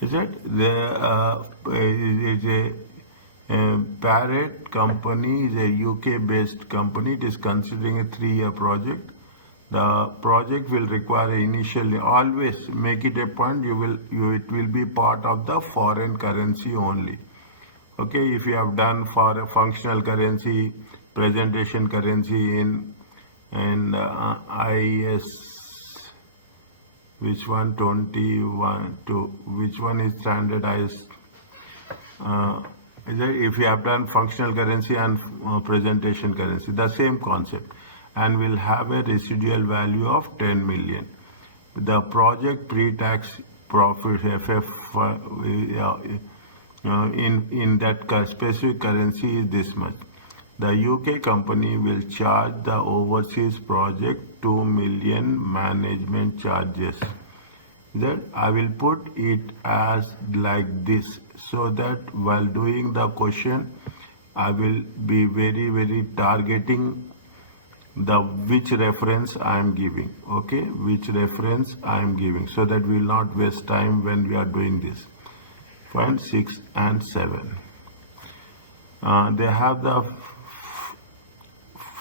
Is it? Is a parent company is a UK-based company. It is considering a 3-year project. The project will require initially, always make it a point, it will be part of the foreign currency only. Okay, if you have done for a functional currency, presentation currency in IS, which one 21 to which one is standardized? If you have done functional currency and presentation currency, the same concept, and will have a residual value of 10 million. The project pre-tax profit FF in that specific currency is this much. The UK company will charge the overseas project 2 million management charges. That I will put it as like this, so that while doing the question, I will be very targeting the which reference I am giving. Okay, which reference I am giving, so that we will not waste time when we are doing this. Fine, 6 and 7. They have the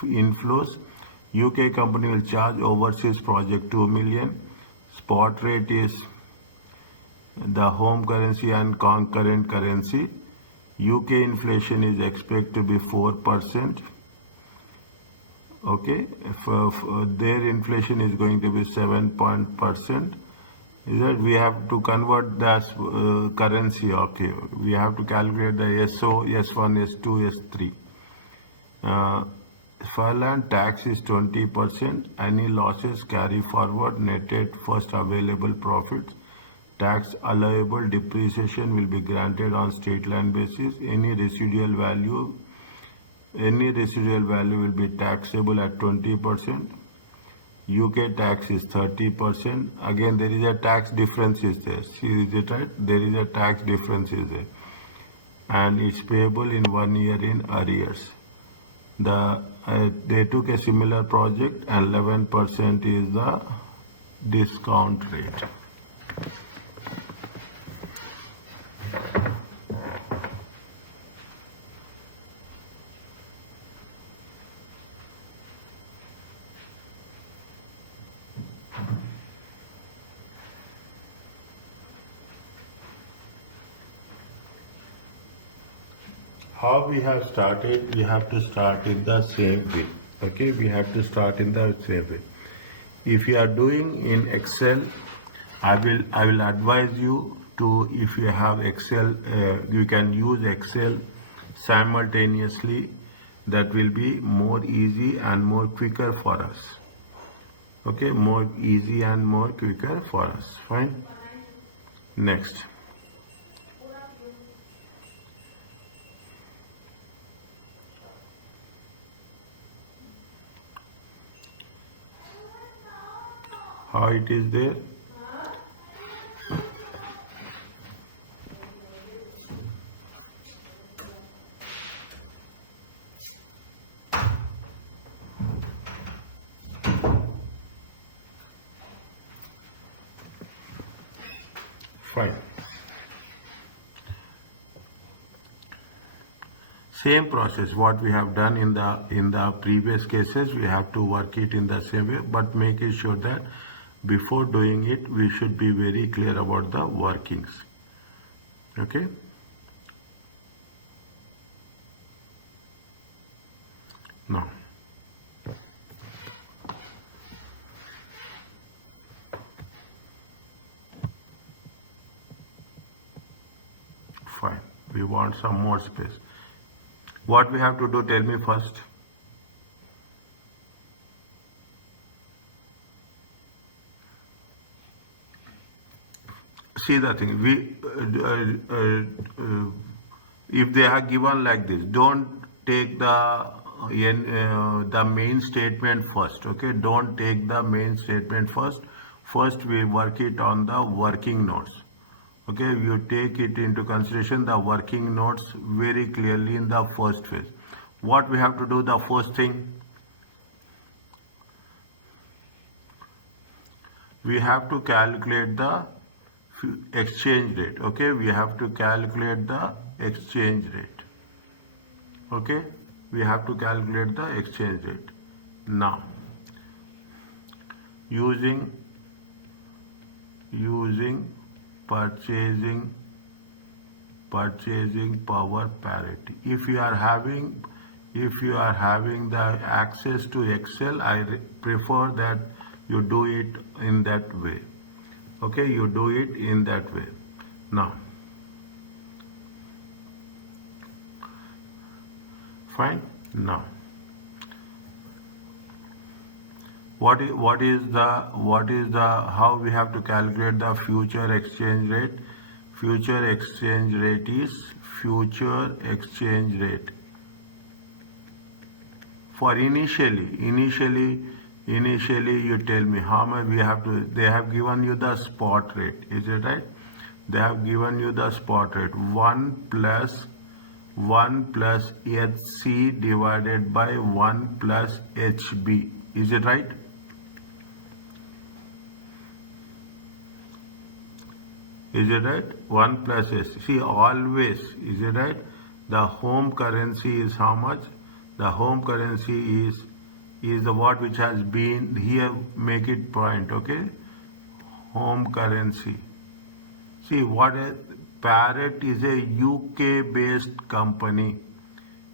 inflows. UK company will charge overseas project 2 million. Spot rate is the home currency and concurrent currency. UK inflation is expected to be 4%. Okay, if their inflation is going to be 7%. Is that we have to convert that currency? Okay, we have to calculate the SO, S1, S2, S3. Furland tax is 20%. Any losses carry forward, netted first available profits. Tax allowable depreciation will be granted on state land basis. Any residual value will be taxable at 20%. UK tax is 30%. Again, there is a tax difference is there. See, is it right? There is a tax difference is there. And it's payable in 1 year in arrears. They took a similar project and 11% is the discount rate. How we have started, we have to start in the same way. Okay, we have to start in the same way. If you are doing in Excel, I will advise you to, if you have Excel, you can use Excel simultaneously. That will be more easy and more quicker for us. Okay, more easy and more quicker for us. Fine. Next. How it is there? Fine. Same process what we have done in the previous cases, we have to work it in the same way, but make it sure that before doing it, we should be very clear about the workings. Okay? Now, fine. We want some more space. What we have to do, tell me first. See the thing, if they are given like this, don't take the main statement first. Okay, don't take the main statement first. First we work it on the working notes. Okay, you take it into consideration the working notes very clearly in the first phase. What we have to do, the first thing, we have to calculate the exchange rate. Okay, we have to calculate the exchange rate. Okay, we have to calculate the exchange rate. Now, using purchasing power parity. If you are having the access to Excel, I prefer that you do it in that way. Okay, you do it in that way. Now, fine. Now, what is how we have to calculate the future exchange rate? Future exchange rate is future exchange rate. For initially you tell me how much we have to. They have given you the spot rate. Is it right? They have given you the spot rate 1 plus HC divided by 1 plus HB. Is it right? Is it right? 1 plus S. See, always, is it right? The home currency is how much? The home currency is the what which has been here, make it point, okay? Home currency. See, what is Parrot is a UK based company.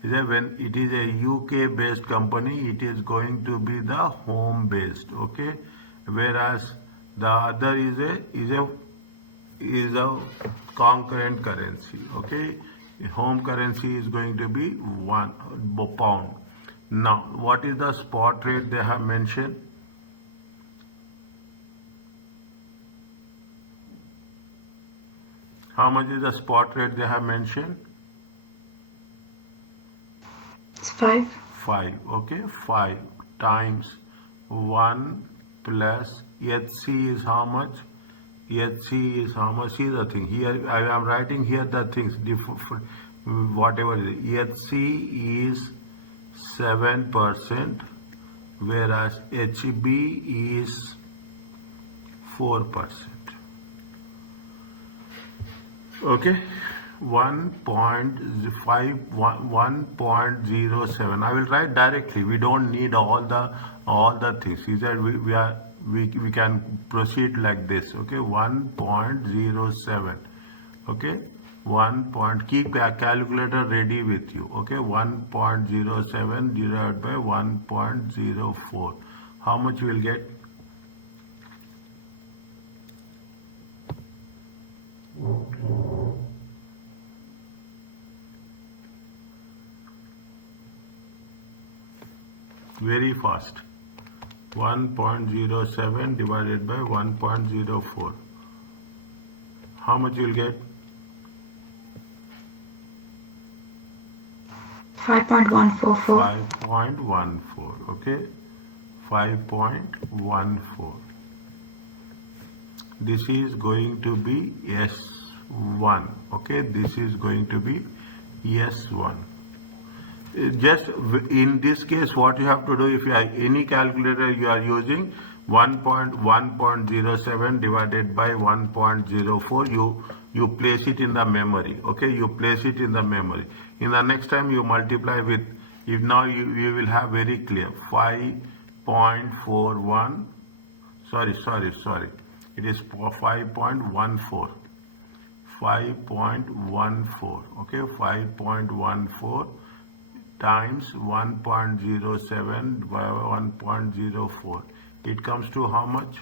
Is that when it is a UK based company, it is going to be the home based, okay? Whereas the other is a concurrent currency, okay? Home currency is going to be £1. Now, what is the spot rate they have mentioned? How much is the spot rate they have mentioned? It's 5. 5, okay? 5 times 1 plus HC is how much? HC is how much? See the thing here. I am writing here the things whatever it is. HC is 7%, whereas HB is 4%. Okay, 1.07. I will write directly. We don't need all the things. He said we can proceed like this. Okay, 1.07. Okay, keep a calculator ready with you. Okay, 1.07 divided by 1.04. How much you will get? Very fast. 1.07 divided by 1.04. How much you will get? 5.144. 5.14. Okay, 5.14. This is going to be S1. Okay, this is going to be S1. Just in this case, what you have to do, if you have any calculator you are using, 1.07 divided by 1.04, you place it in the memory. Okay, you place it in the memory. In the next time you multiply with, if now you will have very clear 5.41. Sorry. It is 5.14. 5.14. Okay, 5.14 times 1.07 by 1.04. It comes to how much?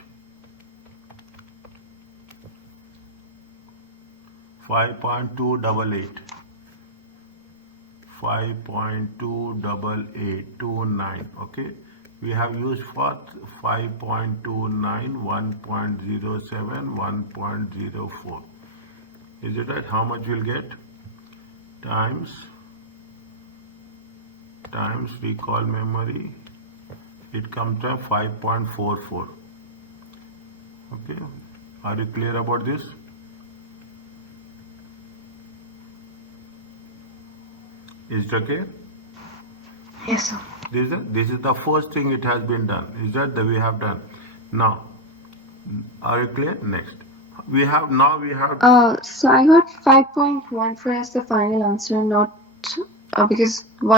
5.288. 5.28829. Okay, we have used for 5.29, 1.07, 1.04. Is it right? How much we'll get? Times recall memory, it comes to 5.44. Okay, are you clear about this? Is it okay? Yes, sir. This is the first thing it has been done. Is that we have done? Now, are you clear? Next, we have So I got 5.14 as the final answer, not because we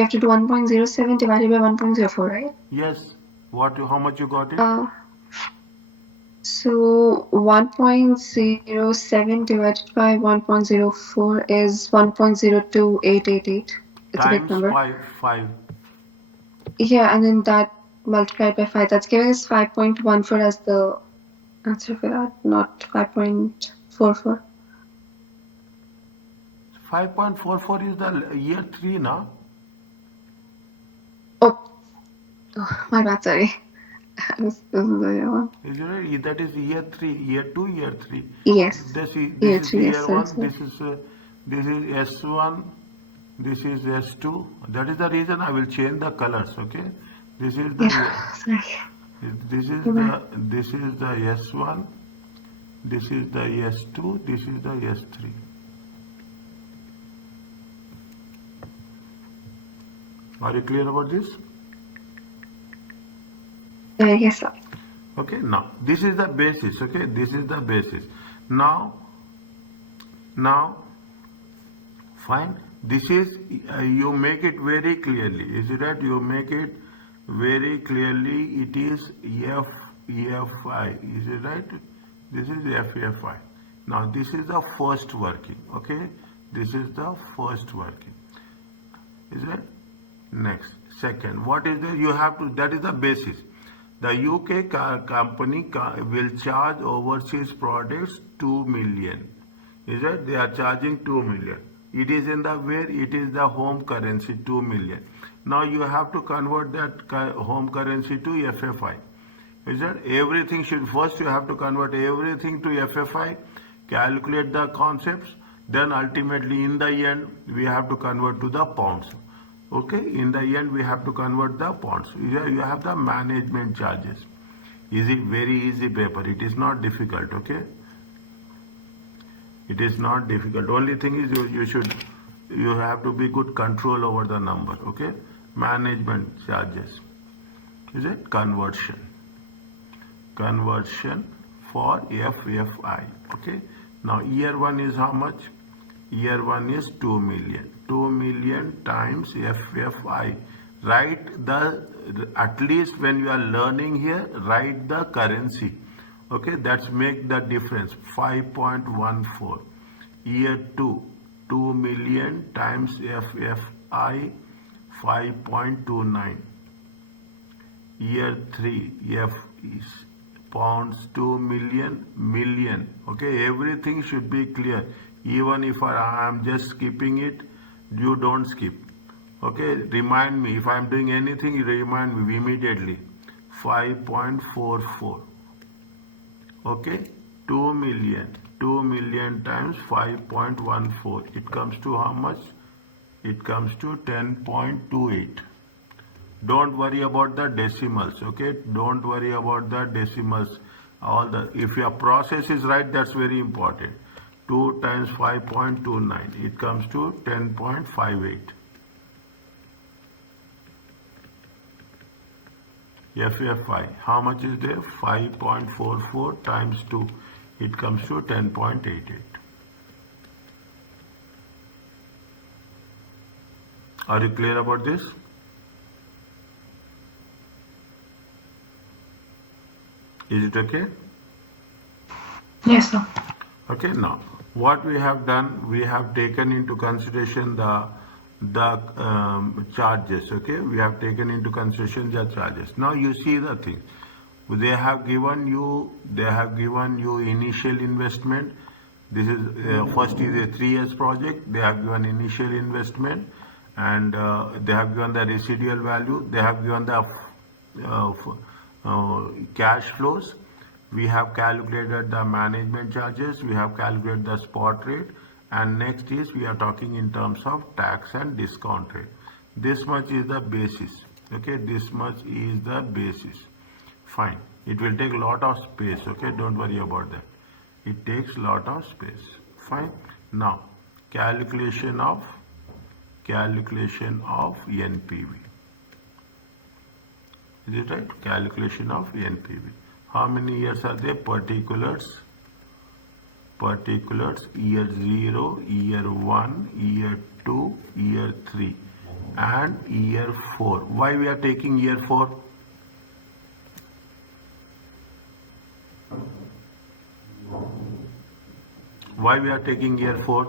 have to do 1.07 divided by 1.04, right? yes. How much you got it? So 1.07 divided by 1.04 is 1.02888. It's a big Times number. 5. Yeah, and then that multiplied by 5, that's giving us 5.14 as the answer for that, not 5.44. 5.44 is the year 3 now. Oh, my bad, sorry. This is the year one. Is it right? That is year 3, year 2, year 3. Yes. This Year is 3, yes, year sorry, 1. sorry. This is S1. This is S2. That is the reason I will change the colors. Okay. This is the Yeah, sorry. this is You're the right. this is the S1. This is the S2. This is the S3. Are you clear about this? Yes, sir. Okay, now this is the basis. Okay, this is the basis. Now fine, this is you make it very clearly. Is it right? You make it very clearly. It is EFI. Is it right? This is FFI. Now this is the first working. Okay, this is the first working. Is it? Next, second, what is the, you have to, that is the basis. The UK company will charge overseas products 2 million. Is it? They are charging 2 million. It is in the where it is the home currency 2 million. Now you have to convert that home currency to FFI. Is it? Everything should, first you have to convert everything to FFI, calculate the concepts, then ultimately in the end we have to convert to the pounds. Okay, in the end we have to convert the pounds. You have the management charges. Easy, very easy paper. It is not difficult. Okay, it is not difficult. Only thing is you have to be good control over the number. Okay, management charges. Is it conversion for FFI? Okay, now year 1 is how much? Year 1 is 2 million. 2 million times FFI. Write the, at least when you are learning here, write the currency. Okay, that's make the difference. 5.14. Year 2, 2 million times FFI, 5.29. Year 3, F is pounds, 2 million. Okay, everything should be clear. Even if I am just skipping it, you don't skip. Okay, remind me. If I am doing anything, remind me immediately. 5.44. Okay, 2 million times 5.14. It comes to how much? It comes to 10.28. Don't worry about the decimals. Okay, don't worry about the decimals. If your process is right, that's very important. 2 times 5.29, it comes to 10.58. FFI, how much is there? 5.44 times 2, it comes to 10.88. Are you clear about this? Is it okay? Yes, sir. Okay, now what we have done, we have taken into consideration the charges. Okay, we have taken into consideration the charges. Now you see the thing. They have given you initial investment. This is first is a 3 years project. They have given initial investment, and they have given the residual value. They have given the cash flows. We have calculated the management charges, we have calculated the spot rate, and next is we are talking in terms of tax and discount rate. This much is the basis. Okay, this much is the basis. Fine. It will take a lot of space. Okay, don't worry about that. It takes a lot of space. Fine. Now, calculation of NPV. Is it right? Calculation of NPV. How many years are there? Particulars particulars year 0, year 1, year 2, year 3 and year 4. Why we are taking year 4? Why we are taking year 4?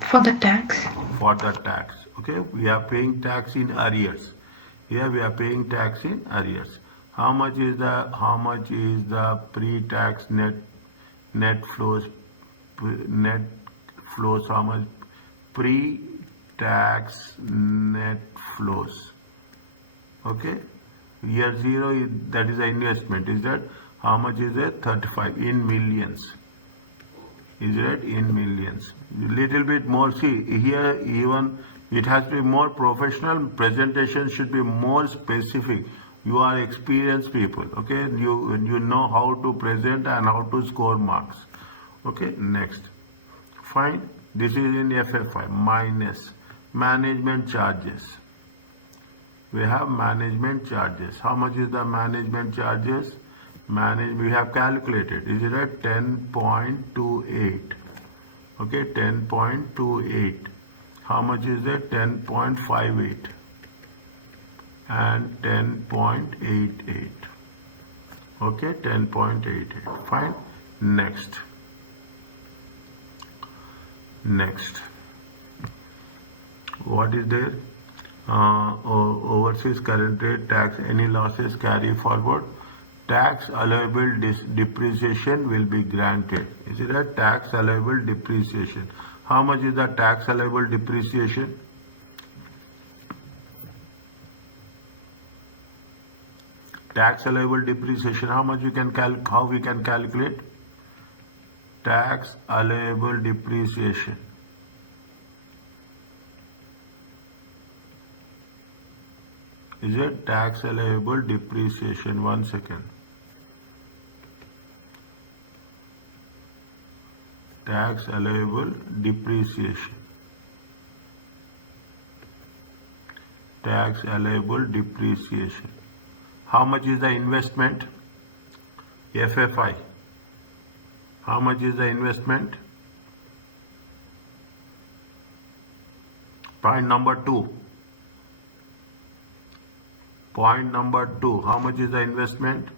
For the tax. For the tax. Okay, we are paying tax in arrears. Here we are paying tax in arrears. How much is the pre-tax net flows? Net flows. How much pre-tax net flows? Okay, year 0 that is the investment. Is that how much is it? 35 in millions. Is it in millions? Little bit more. See here, even it has to be more professional. Presentation should be more specific. You are experienced people. Okay, you know how to present and how to score marks. Okay, next. Fine. This is in FFI minus management charges. We have management charges. How much is the management charges? We have calculated. Is it at 10.28? Okay, 10.28. How much is it? 10.58 and 10.88. Okay, 10.88. Fine. Next. What is there? Overseas current rate tax. Any losses carry forward? Tax allowable depreciation will be granted. Is it a tax allowable depreciation? How much is the tax allowable depreciation? Tax allowable depreciation. How much we can calculate? Tax allowable depreciation. Is it tax allowable depreciation? 1 second. Tax allowable depreciation. Tax allowable depreciation. How much is the investment? FFI. How much is the investment? Point number 2. Point number 2. How much is the investment?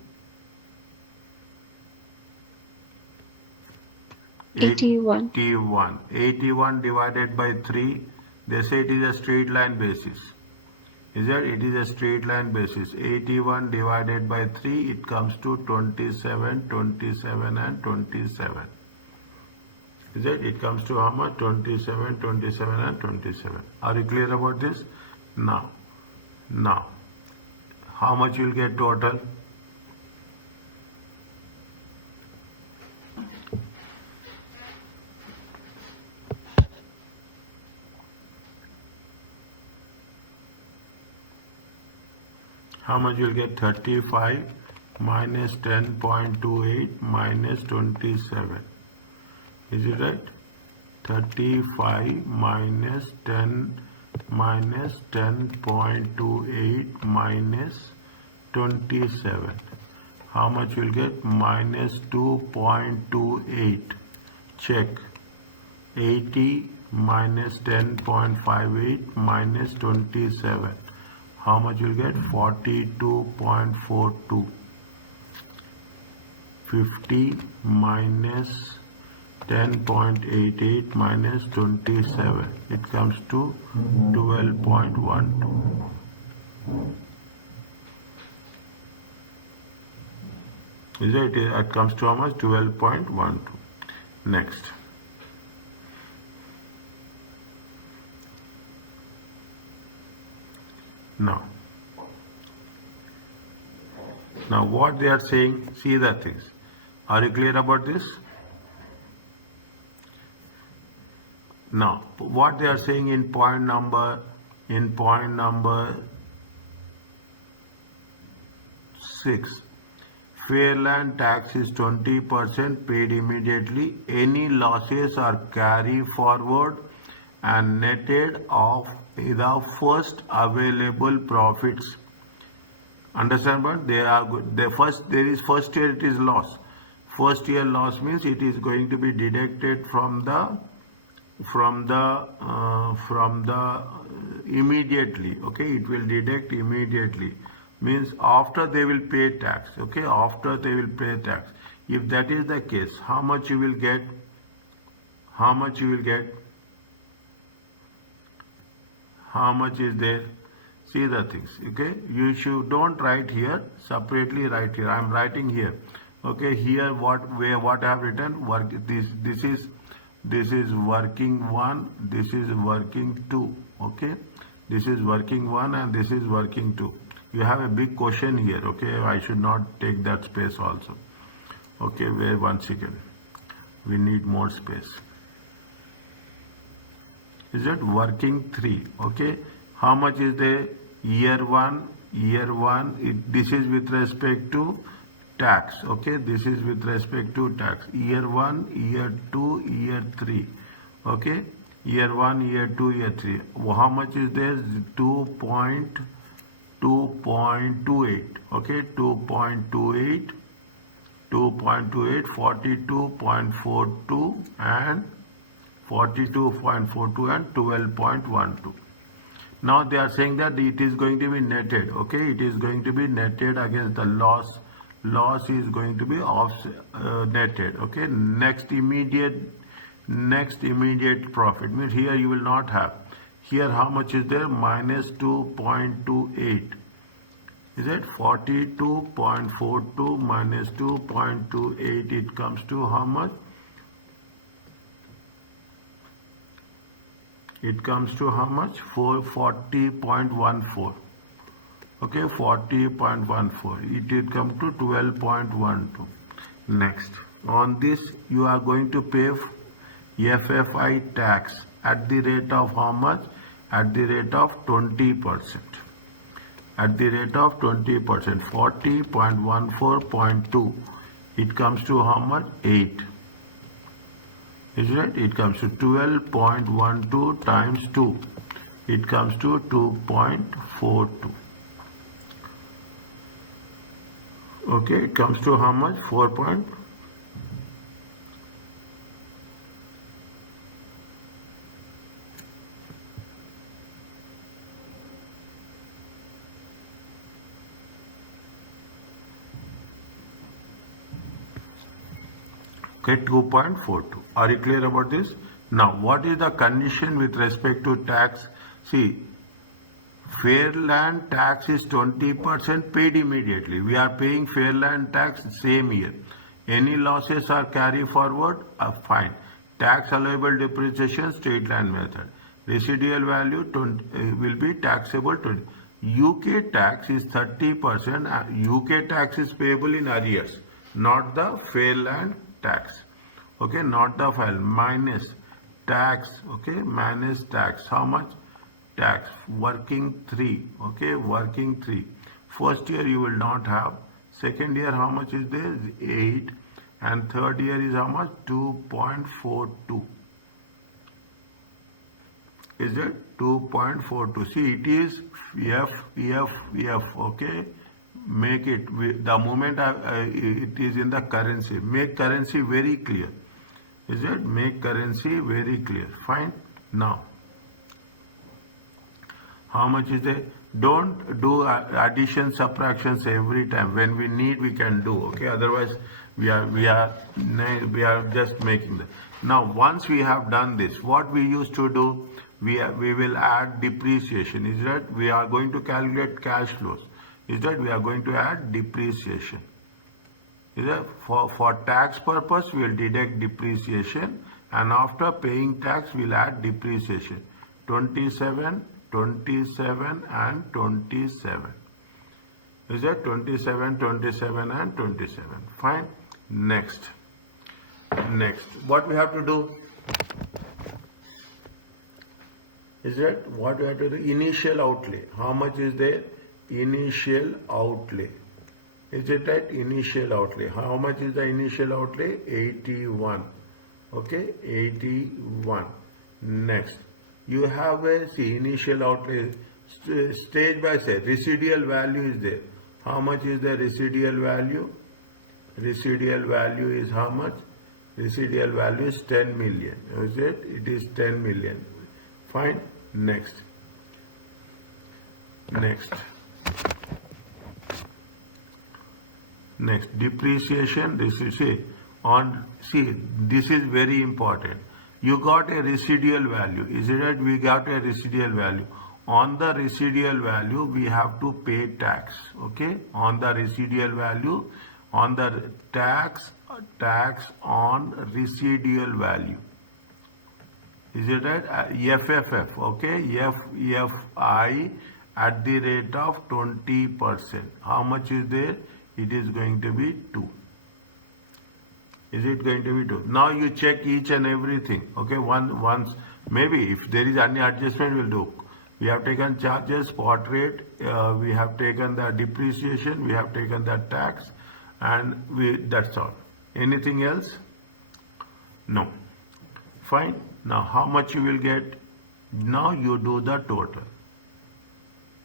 81. 81 divided by 3. They say it is a straight line basis. Is that it is a straight line basis? 81 divided by 3, it comes to 27, 27 and 27. Is that it comes to how much? 27, 27 and 27. Are you clear about this? Now, how much you will get total? How much you will get? 35 minus 10.28 minus 27. Is it right? 35 minus 10 minus 10.28 minus 27. How much you will get? Minus 2.28. Check. 80 minus 10.58 minus 27. How much you will get? 42.42. 50 minus 10.88 minus 27. It comes to 12.12. Is it? It comes to how much? 12.12. Next. Now what they are saying, see the things. Are you clear about this? Now, what they are saying in point number 6, fair land tax is 20% paid immediately. Any losses are carried forward and netted off the first available profits. Understand? But they are good. There is first year it is loss. First year loss means it is going to be deducted from the immediately. Okay, it will deduct immediately, means after they will pay tax. Okay, after they will pay tax. If that is the case, how much you will get? How much you will get? How much is there? See the things. Okay, you should don't write here separately, write here. I am writing here. Okay, here what I have written, work, this is working 1, this is working 2. Okay, this is working 1 and this is working 2. You have a big question here. Okay, I should not take that space also. Okay, wait 1 second, we need more space. Is it working 3? Okay, how much is the year 1? This is with respect to tax. Okay, this is with respect to tax. Year 1, year 2, year 3. Okay, year 1, year 2, year 3. How much is there? 2.28. Okay, 2.28, 42.42 and 42.42 and 12.12. Now they are saying that it is going to be netted. Okay, it is going to be netted against the loss. Loss is going to be netted. Okay, next immediate profit means here you will not have. Here how much is there? Minus 2.28. Is it 42.42 minus 2.28? It comes to how much? It comes to how much? 40.14. Okay, 40.14. It will come to 12.12. Next, on this you are going to pay FFI tax at the rate of how much? At the rate of 20%. At the rate of 20%, 40.14.2. It comes to how much? 8. Is it? It comes to 12.12 times 2. It comes to 2.42. Okay, it comes to how much? 4. Okay, 2.42. Are you clear about this? Now, what is the condition with respect to tax? See, fair land tax is 20% paid immediately. We are paying fair land tax same year. Any losses are carry forward? Fine. Tax allowable depreciation, state land method. Residual value will be taxable 20. UK tax is 30%. UK tax is payable in arrears, not the fair land tax. Okay, not the file. Minus tax. Okay, minus tax. How much? Tax working 3. Okay, working 3. First year you will not have. Second year how much is there? 8. And third year is how much? 2.42. Is it 2.42? See, it is F. Okay, make it the moment it is in the currency. Make currency very clear. Is it? Make currency very clear. Fine. Now, how much is it? Don't do addition subtractions every time. When we need, we can do. Okay, otherwise we are just making that. Now, once we have done this, what we used to do, we will add depreciation. Is that we are going to calculate cash flows? Is that we are going to add depreciation? Is that for tax purpose we will deduct depreciation, and after paying tax we will add depreciation. 27 and 27. Is that 27 and 27? Fine. Next, what we have to do? Is that what we have to do? Initial outlay. How much is there? Initial outlay. Is it right? Initial outlay. How much is the initial outlay? 81. Okay, 81. Next, you have a initial outlay stage by stage. Residual value is there. How much is the residual value? Residual value is how much? Residual value is 10 million. Is it? It is 10 million. Fine. Next. Next. Next. Depreciation. This is this is very important. You got a residual value. Is it right? We got a residual value. On the residual value, we have to pay tax. Okay? On the residual value, on the tax on residual value. Is it right? FFF, okay? FFI at the rate of 20%. How much is there? It is going to be 2. Is it going to be 2? Now you check each and everything. Okay, once maybe if there is any adjustment, we'll do. We have taken charges, spot rate, we have taken the depreciation, we have taken the tax, and that's all. Anything else? No. Fine. Now how much you will get? Now you do the total.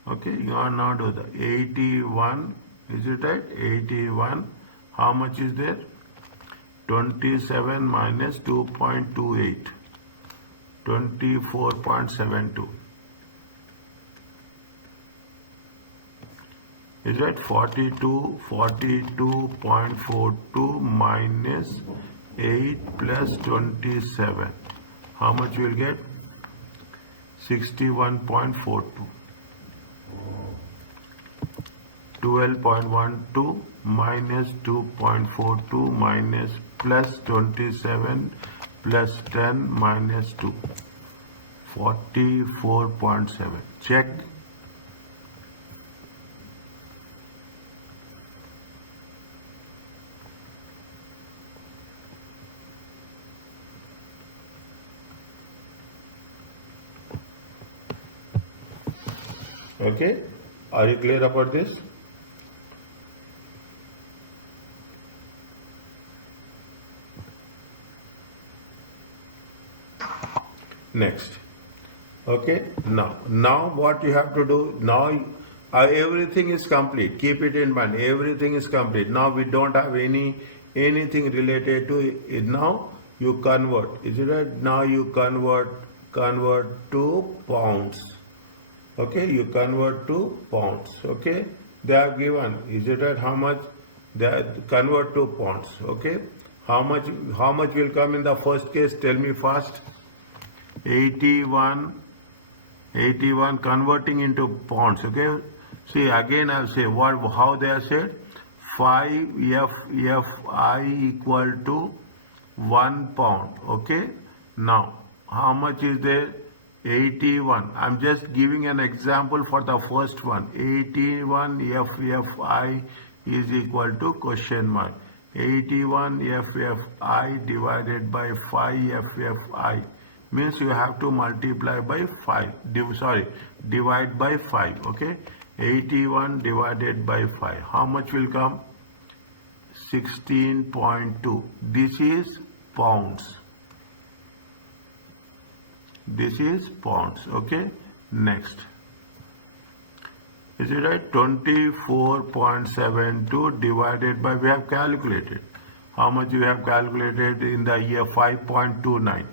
Okay, you are now do the 81. Is it right? 81. How much is there? 27 minus 2.28. 24.72. Is that 42.42 minus 8 plus 27. How much you will get? 61.42. 12.12 minus 2.42 minus plus 27 plus 10 minus 2. 44.7. Check. Okay, are you clear about this? Next. Okay, now what you have to do, now everything is complete. Keep it in mind, everything is complete. Now we don't have anything related to it. Now you convert. Is it right? Now you convert to pounds. Okay, you convert to pounds. Okay, they have given. Is it right? How much? They convert to pounds. Okay, how much will come in the first case? Tell me fast. 81 converting into pounds. Okay, see again I'll say how they are said. 5 FFI equal to 1 pound. Okay, now how much is there? 81. I'm just giving an example for the first one. 81 FFI is equal to question mark. 81 FFI divided by 5 FFI means you have to multiply by 5. Divide by 5. Okay. 81 divided by 5. How much will come? 16.2. This is pounds. This is pounds. Okay. Next. Is it right? 24.72 divided by, we have calculated. How much we have calculated in the year? 5.29.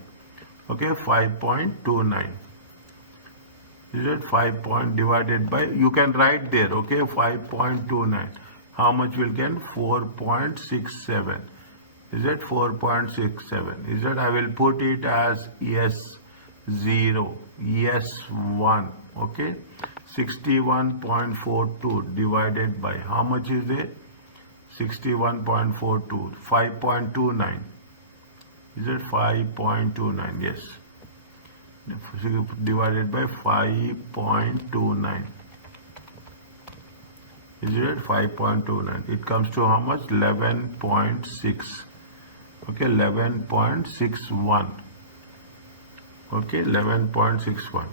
Okay, 5.29. Is it 5 point divided by, you can write there. Okay, 5.29. How much will get? 4.67. Is it 4.67? Is it? I will put it as S0, S1. Okay, 61.42 divided by, how much is it? 61.42, 5.29. Is it 5.29? Yes. Divided by 5.29. Is it 5.29? It comes to how much? 11.6. Okay, 11.61. Okay, 11.61.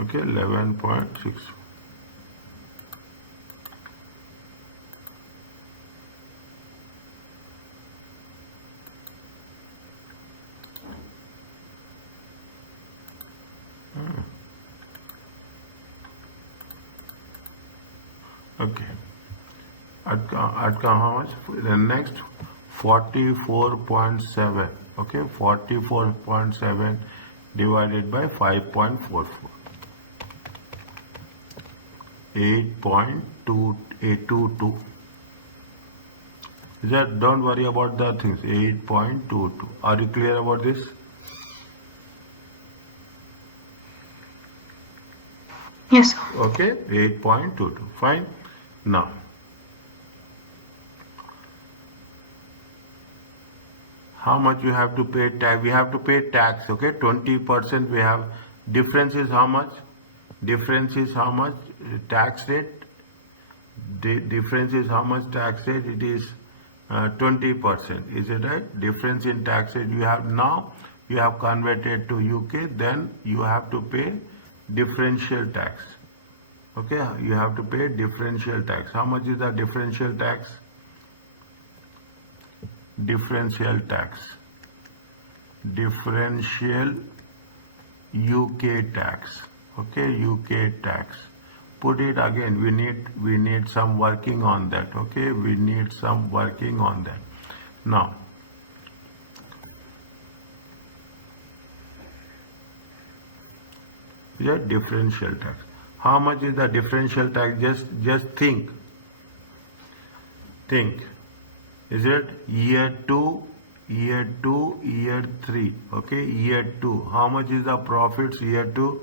Okay, 11.6. Okay. At how much? The next 44.7. Okay, 44.7 divided by 5.44. 8.222. Just don't worry about the things. 8.22. Are you clear about this? Yes, sir. Okay, 8.22. Fine. Now, how much we have to pay tax? We have to pay tax. Okay, 20% we have. Difference is how much? Difference is how much? Tax rate. Difference is how much tax rate? It is 20%. Is it right? Difference in tax rate you have now. You have converted to UK. Then you have to pay differential tax. Okay, you have to pay differential tax. How much is the differential tax? Differential tax. Differential UK tax. Okay, UK tax. Put it again. We need some working on that. Okay, we need some working on that. Now, yeah, differential tax. How much is the differential tax? Just think. Think. Is it year 2, year 2, year 3? Okay, year 2. How much is the profits year 2?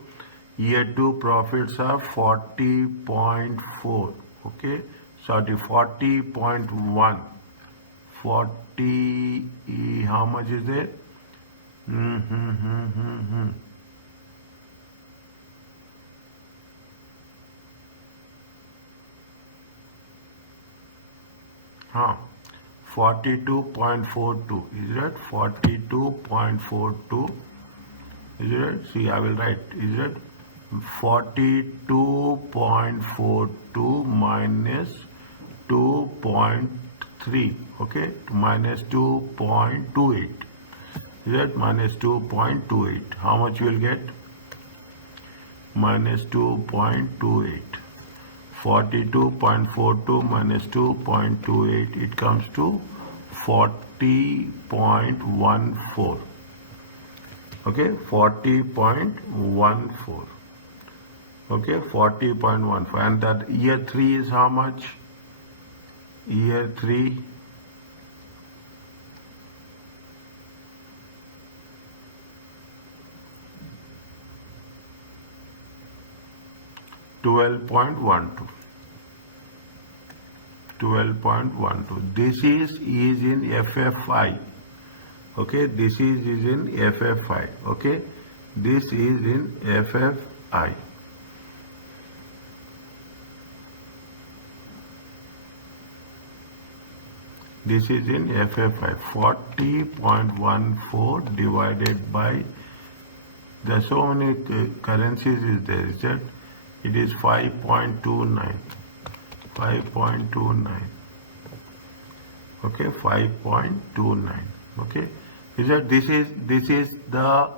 Year 2 profits are 40.4. Okay, sorry, 40.1. 40, how much is it? Huh. 42.42. Is it 42.42? Is it? See, I will write. Is it 42.42 minus 2.3? Okay, minus 2.28. Is it minus 2.28? How much you will get? Minus 2.28. 42.42 minus 2.28, it comes to 40.14. Okay, 40.14. Okay, 40.14. And that year 3 is how much? Year 3, $12.12. 12.12. This is in FFI. Okay, this is in FFI. Okay, this is in FFI. This is in FFI. 40.14 divided by, there are so many currencies is there, is that? It is 5.29. 5.29. Okay, 5.29. Okay, is that this is the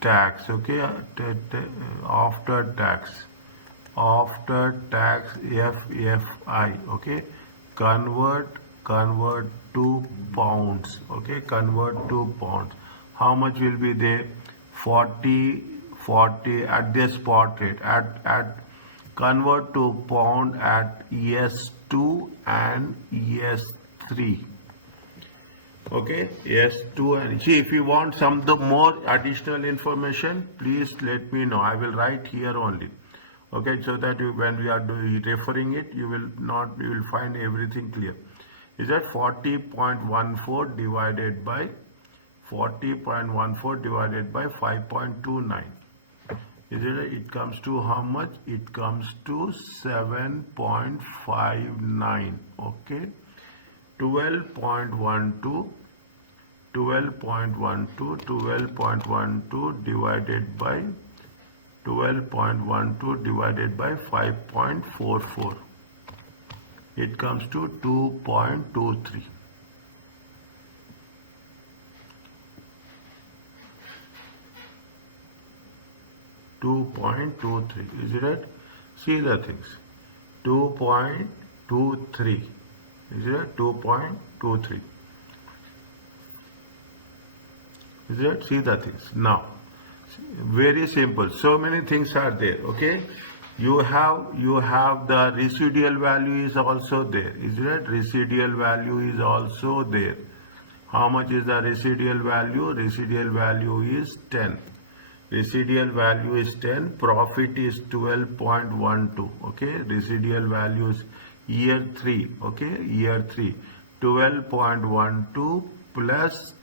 tax. Okay, after tax FFI. Okay, convert to pounds. Okay, convert to pounds. How much will be there? 40 at the spot rate. At convert to pound at ES2 and ES3. Okay, ES2 and see, if you want some more additional information, please let me know. I will write here only. Okay, so that when we are referring it, you will find everything clear. Is that 40.14 divided by 5.29? It comes to how much? It comes to 7.59. Okay, 12.12 divided by 5.44. It comes to 2.23. 2.23. Is it right? See the things. 2.23. Is it right? 2.23. Is it right? See the things. Now, very simple. So many things are there. Okay. You have the residual value is also there. Is it right? Residual value is also there. How much is the residual value? Residual value is 10. Residual value is 10. Profit is 12.12. Okay. Residual value is year 3. Okay. Year 3. 12.12 plus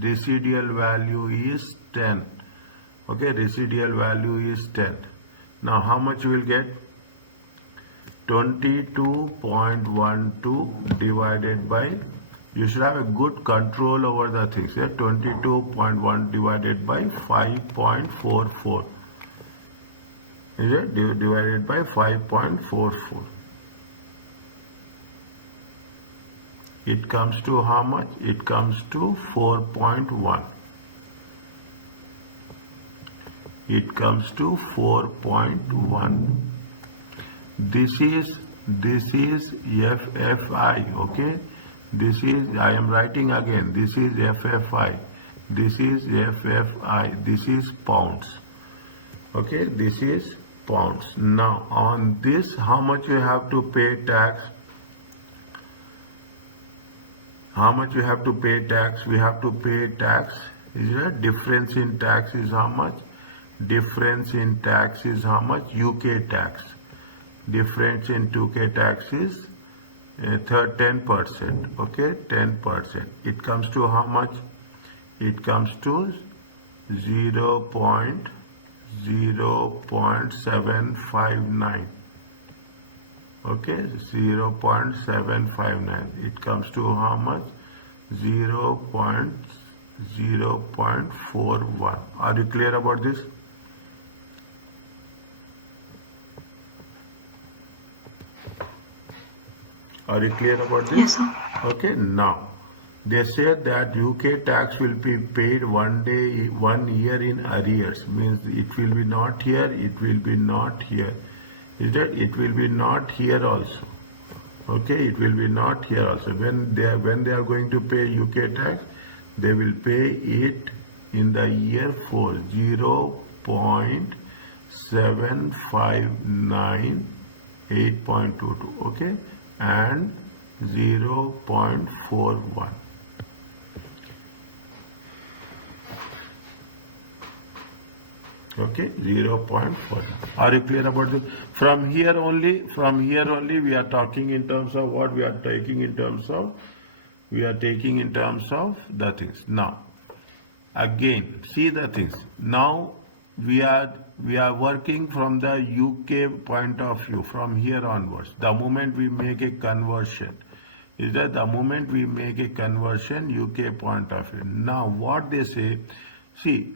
residual value is 10. Okay. Residual value is 10. Now how much you will get? 22.12 divided by, you should have a good control over the things. 22.1 divided by 5.44. Is it? Divided by 5.44. It comes to how much? It comes to 4.1. It comes to 4.1. This is FFI. Okay. This is, I am writing again, this is FFI, this is FFI, this is pounds. Okay, this is pounds. Now on this, how much you have to pay tax? How much you have to pay tax? We have to pay tax. Is there a difference in tax is how much? Difference in tax is how much? UK tax. Difference in UK tax is 10%. Okay, 10%. It comes to how much? It comes to 0.759. Okay, 0.759. It comes to how much? 0.41. Are you clear about this? Are you clear about this? Yes, sir. Okay, now they said that UK tax will be paid 1 year in arrears. Means it will be not here, it will be not here. Is that it will be not here also? Okay, it will be not here also. When they are going to pay UK tax, they will pay it in the year 4, 0.759, 8.22. Okay, and 0.41. Okay, 0.4. Are you clear about this? From here only we are talking in terms of what we are taking in terms of, the things. Now, again, see the things. Now, we are working from the UK point of view from here onwards. The moment we make a conversion, is that the moment we make a conversion, UK point of view. Now, what they say, see,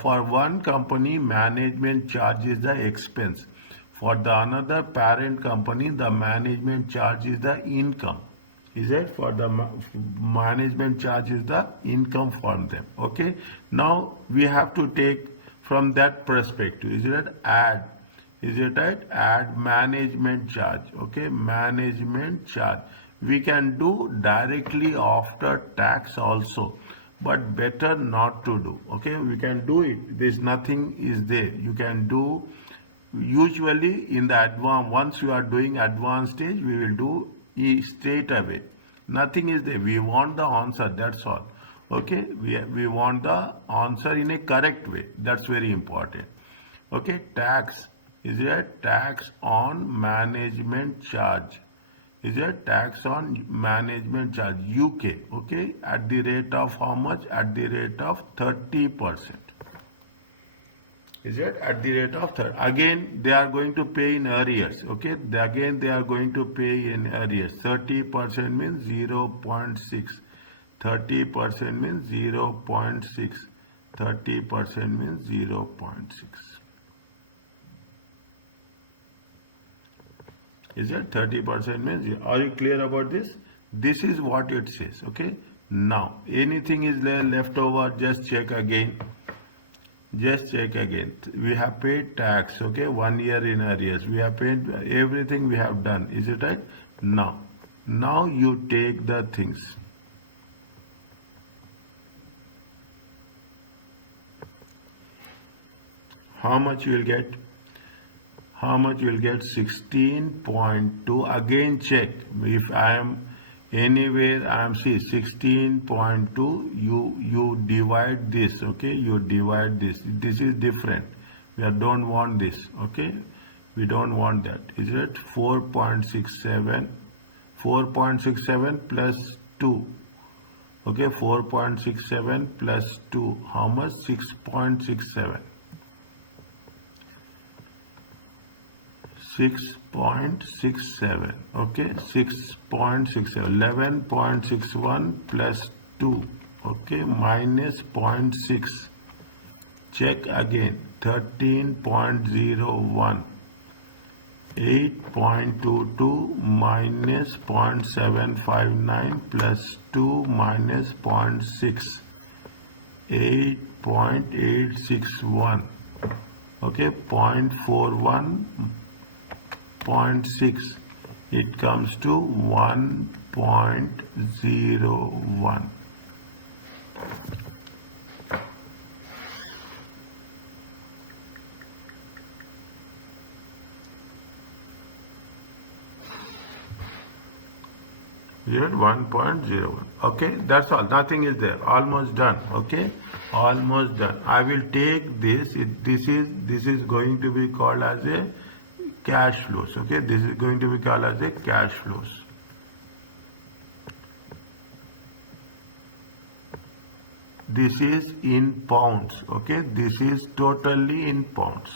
for one company, management charge is the expense. For the another parent company, the management charge is the income. Is it? For the management charge is the income from them. Okay. Now we have to take from that perspective. Is it add? Is it right? Add management charge. Okay. Management charge. We can do directly after tax also, but better not to do. Okay, we can do it. There's nothing is there. You can do usually in the advanced. Once you are doing advanced stage, we will do straight away. Nothing is there. We want the answer. That's all. Okay, we want the answer in a correct way. That's very important. Okay, tax. Is there tax on management charge? Is a tax on management charge UK, okay, at the rate of how much? At the rate of 30%. Is it at the rate of 30? Again, they are going to pay in arrears, okay? Again, they are going to pay in arrears. 30% means 0.6. 30% means 0.6. 30% means 0.6. Is it 30% means? Are you clear about this? This is what it says. Okay. Now, anything is there left over, just check again. Just check again. We have paid tax, okay, 1 year in arrears. We have paid everything we have done. Is it right? Now you take the things. How much you will get? How much you will get? 16.2. Again check. If I am anywhere, I am see 16.2. You divide this. Okay, you divide this. This is different. We don't want this. Okay, we don't want that. Is it 4.67? 4.67 plus 2. Okay, 4.67 plus 2. How much? 6.67. 6.67. Okay, 6.67. 11.61 plus 2. Okay, minus 0.6. Check again. 13.01. 8.22 minus 0.759 plus 2 minus 0.6. 8.861. Okay, 0.41. 0.6, it comes to 1.01. You had 1.01. Okay, that's all. Nothing is there. Almost done. Okay, almost done. I will take this. This is going to be called as a cash flows. Okay, this is going to be called as a cash flows. This is in pounds. Okay, this is totally in pounds.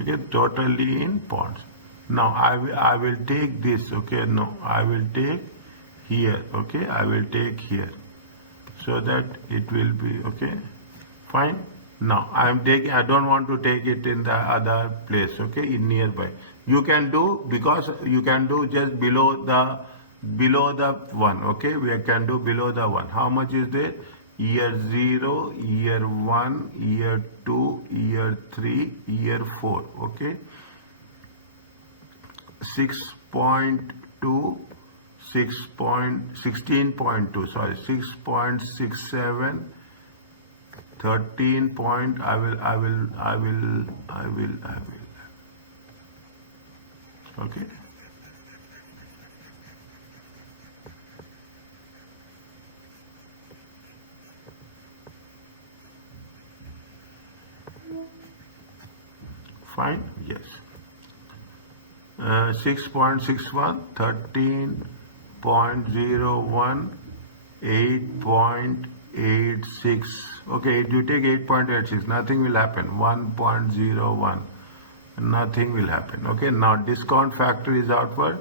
Okay, totally in pounds. Now I will take this. Okay, no, I will take here. Okay, I will take here, so that it will be okay. Fine. Now I am taking. I don't want to take it in the other place. Okay, in nearby. You can do, because you can do just below the one. Okay, we can do below the one. How much is there? Year 0, year 1, year 2, year 3, year 4. Okay. 6.2, 16.2. Sorry, 6.67. 13 point. I will. Okay. Fine. Yes. 6.61, 13.01, 8.86. Okay, you take 8.86, nothing will happen. 1.01, nothing will happen. Okay, now discount factor is outward.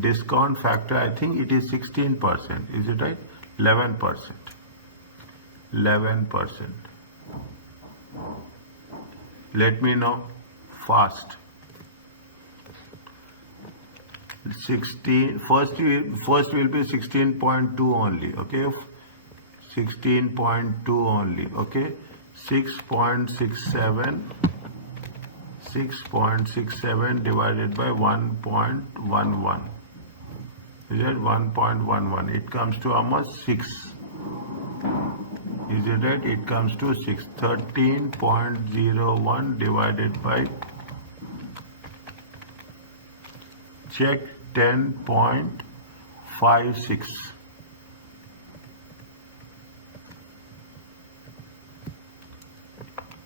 Discount factor, I think it is 16%. Is it right? 11%. 11%. Let me know fast. 16. First will be 16.2 only. Okay, 16.2 only. Okay, 6.67 divided by 1.11. Is it 1.11? It comes to how much? 6. Is it right? It comes to 6. 13.01 divided by, check, 10.56.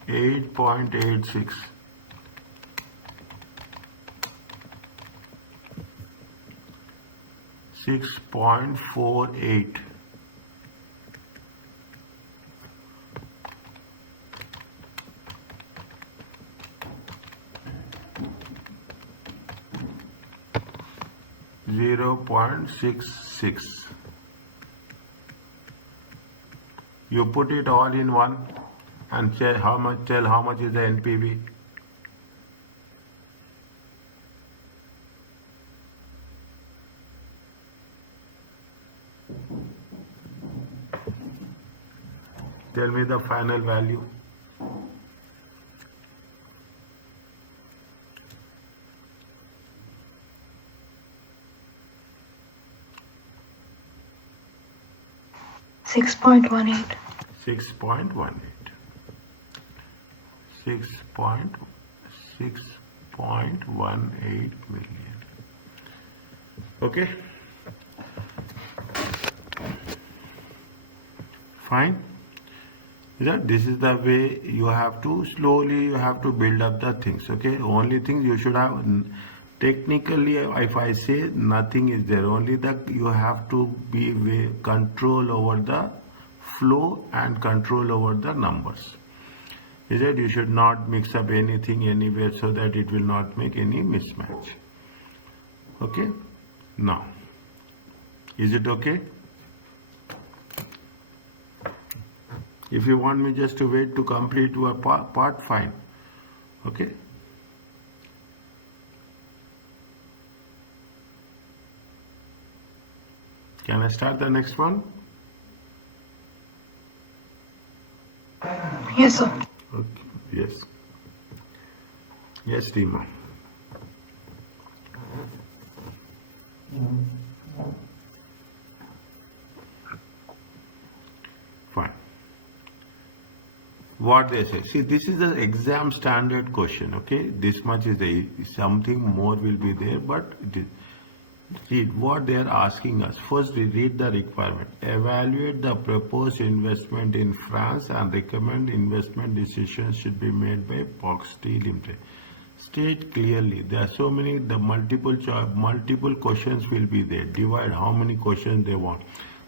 8.86. 6.48. 0.66. You put it all in one and tell how much is the NPV. Tell me the final value. $6.18. 6.18. 6.18 million. Okay. Fine. This is the way you have to slowly build up the things. Okay. Only thing you should have, technically, if I say nothing is there, only that you have to be control over the flow and control over the numbers. You should not mix up anything anywhere so that it will not make any mismatch. Okay. Now, is it okay? If you want me just to wait to complete your part, fine. Okay. Can I start the next one? Yes, sir. Okay. Yes. Yes, Timo. Fine. What they say. See, this is the exam standard question. Okay, this much is something more will be there, but read what they are asking us. First, we read the requirement. Evaluate the proposed investment in France and recommend investment decisions should be made by Poxty Limited. State clearly. There are so many. The multiple questions will be there. Divide how many questions they want.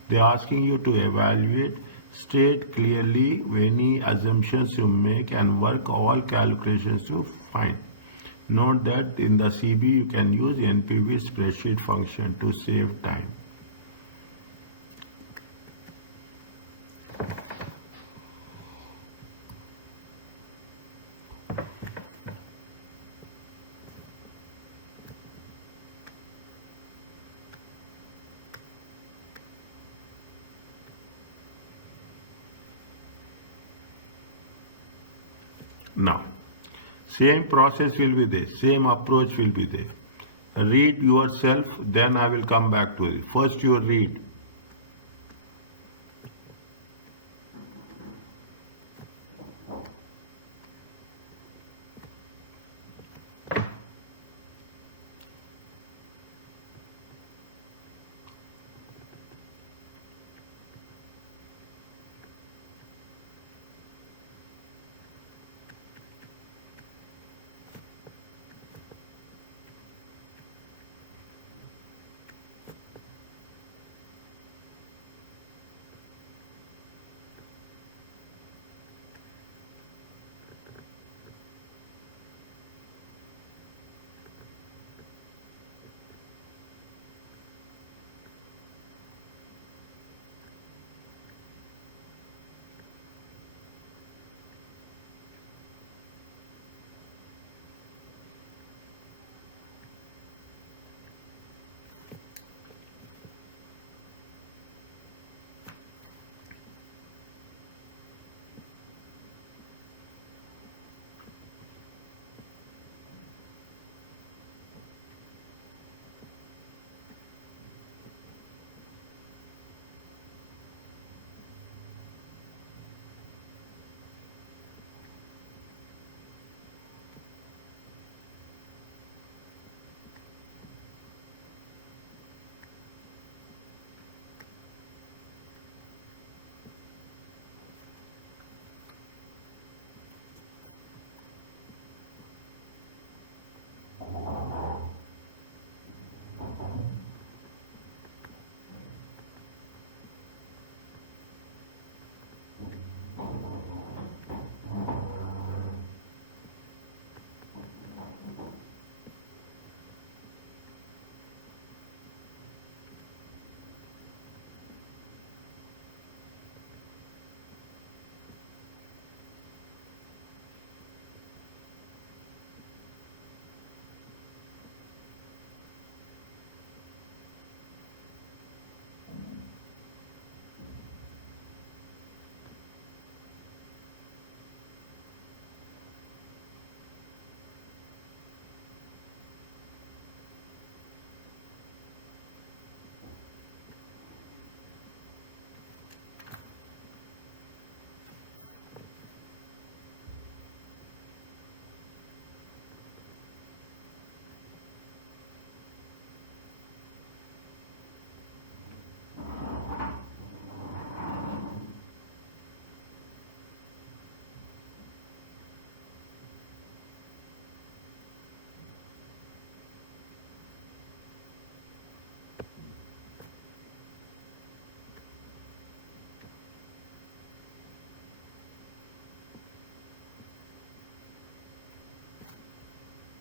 They are asking you to evaluate. State clearly any assumptions you make and work all calculations to find. Note that in the CB you can use NPV spreadsheet function to save time. Now, same process will be there, same approach will be there. Read yourself, then I will come back to it. First you read.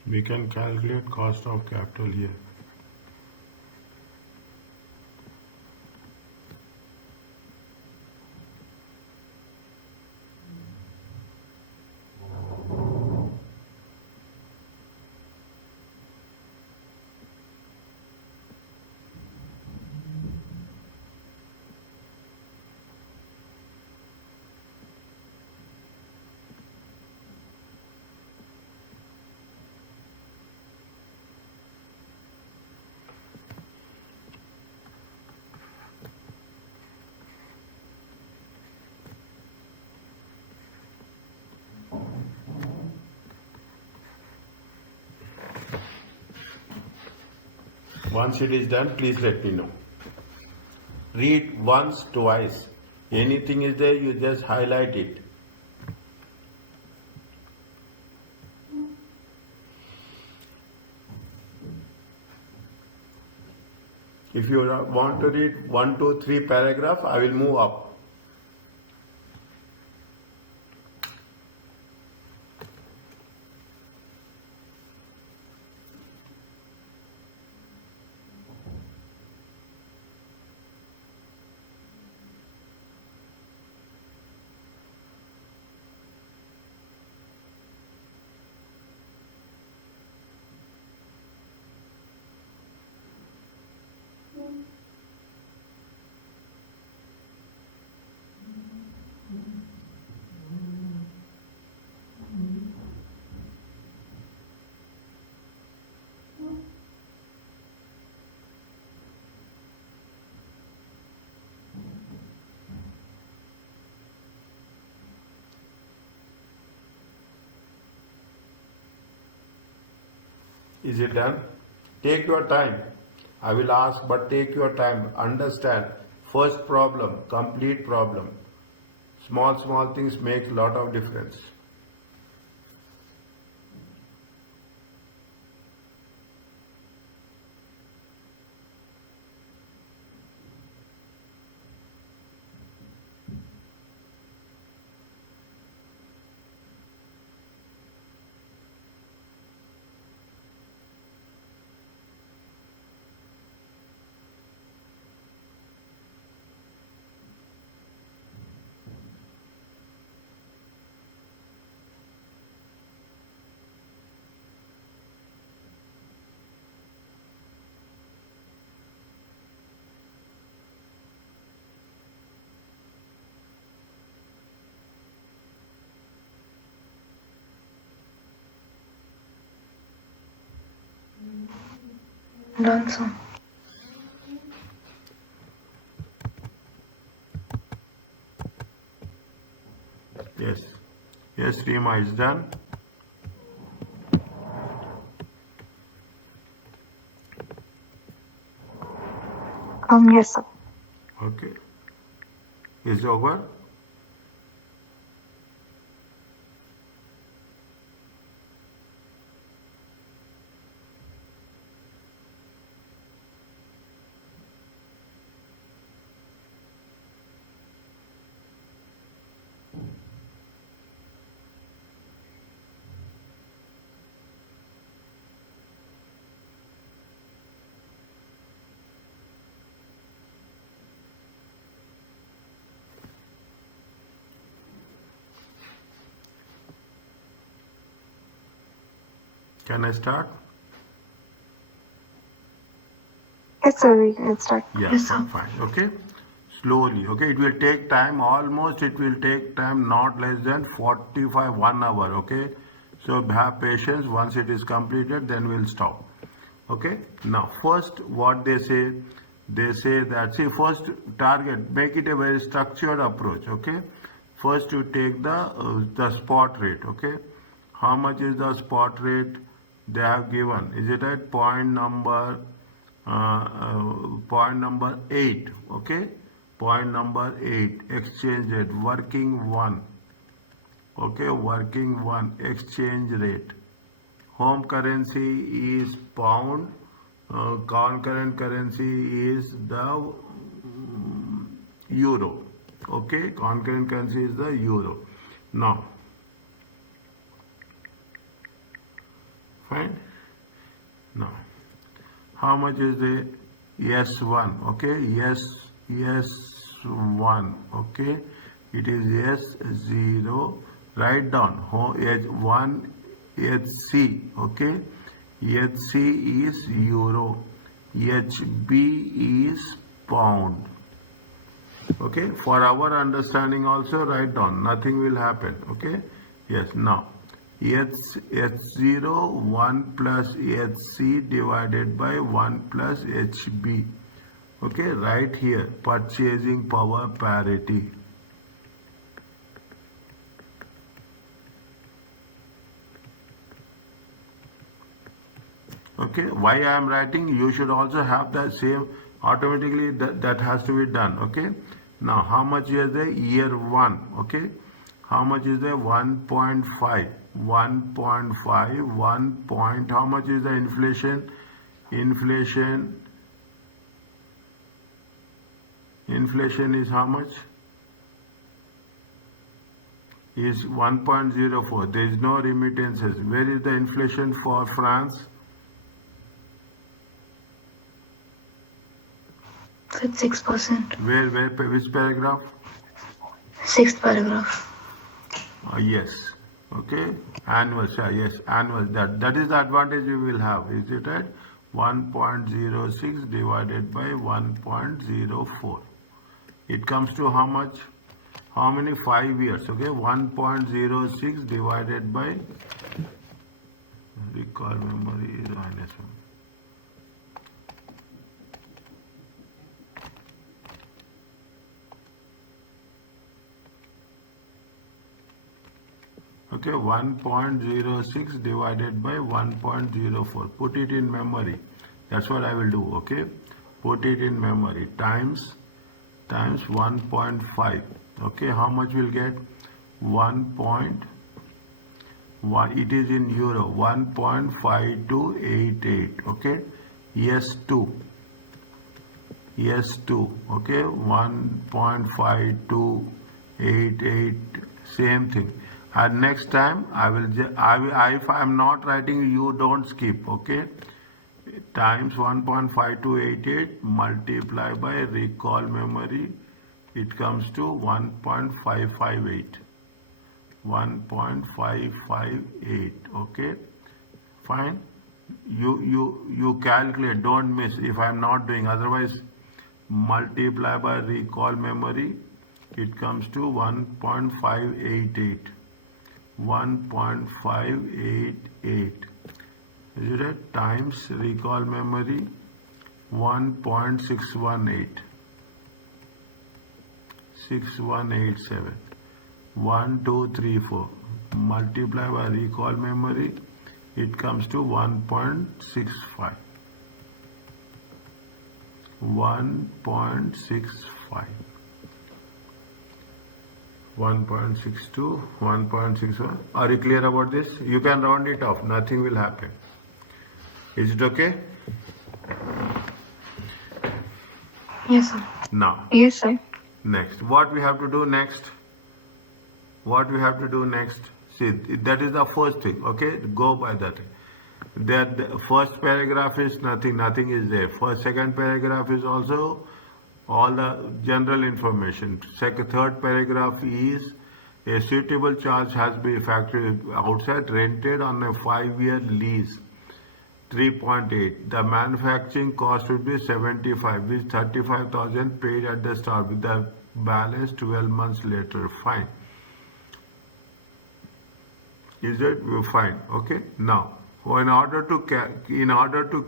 We can calculate cost of capital here. Once it is done, please let me know. Read once, twice. Anything is there, you just highlight it. If you want to read 1, 2, 3 paragraph, I will move up. Is it done? Take your time. I will ask, but take your time. Understand. First problem, complete problem. Small things make a lot of difference. Done, sir. Yes. Yes, Rima is done. Yes, sir. Okay. Is it over? Can I start? Yes, sir. We can start. Yeah, Yes, sir. fine. Okay. Slowly. Okay. It will take time. Almost it will take time not less than 45, 1 hour. Okay. So have patience. Once it is completed, then we'll stop. Okay. Now, first, what they say that, see, first target, make it a very structured approach. Okay. First, you take the spot rate. Okay. How much is the spot rate they have given? Is it at point number 8? Okay. Point number 8, exchange rate, working one. Okay, working one, exchange rate. Home currency is pound, concurrent currency is the euro. Okay, concurrent currency is the euro. Now, Fine. Now, how much is the S1? Okay, S1. Okay, it is S0. Write down H1 HC. Okay, HC is euro, HB is pound. Okay, for our understanding also write down, nothing will happen. Okay, yes. Now H0 1 plus HC divided by 1 plus HB. Okay, right here purchasing power parity. Okay, why I am writing, you should also have the same automatically, that has to be done. Okay, now how much is the year 1? Okay, how much is the 1.5? 1.5, 1 point, how much is the inflation? Inflation is how much? Is 1.04. There is no remittances. Where is the inflation for France? With 6%. Where, which paragraph? 6th paragraph. Yes. Okay. Annual, yes, annual. That is the advantage you will have. Is it right? 1.06 divided by 1.04. It comes to how much? How many? 5 years. Okay. 1.06 divided by, recall memory is minus 1. Okay, 1.06 divided by 1.04. Put it in memory. That's what I will do. Okay, put it in memory. Times 1.5. Okay, how much will get? 1.1. It is in euro. 1.5288. Okay, S2. Okay, 1.5288. Same thing. And next time I will if I am not writing, you don't skip. Okay, times 1.5288 multiply by recall memory, it comes to 1.558. 1.558. Okay, fine. You calculate, don't miss if I am not doing. Otherwise, multiply by recall memory, it comes to 1.588. 1.588. Is it right? Times recall memory 1.618. 6187. 1, 2, 3, 4. Multiply by recall memory, it comes to 1.65. 1.65. 1.62, 1.61. Are you clear about this? You can round it off. Nothing will happen. Is it okay? Yes, sir. Now, Yes, sir. next. What we have to do next? See, that is the first thing. Okay, go by that. That the first paragraph is nothing. Nothing is there. Second paragraph is also all the general information. Third paragraph is a suitable charge has been factory outside rented on a 5-year lease. 3.8. The manufacturing cost would be 75, with 35,000 paid at the start, with the balance 12 months later. Fine. Is it fine? Okay. Now, in order to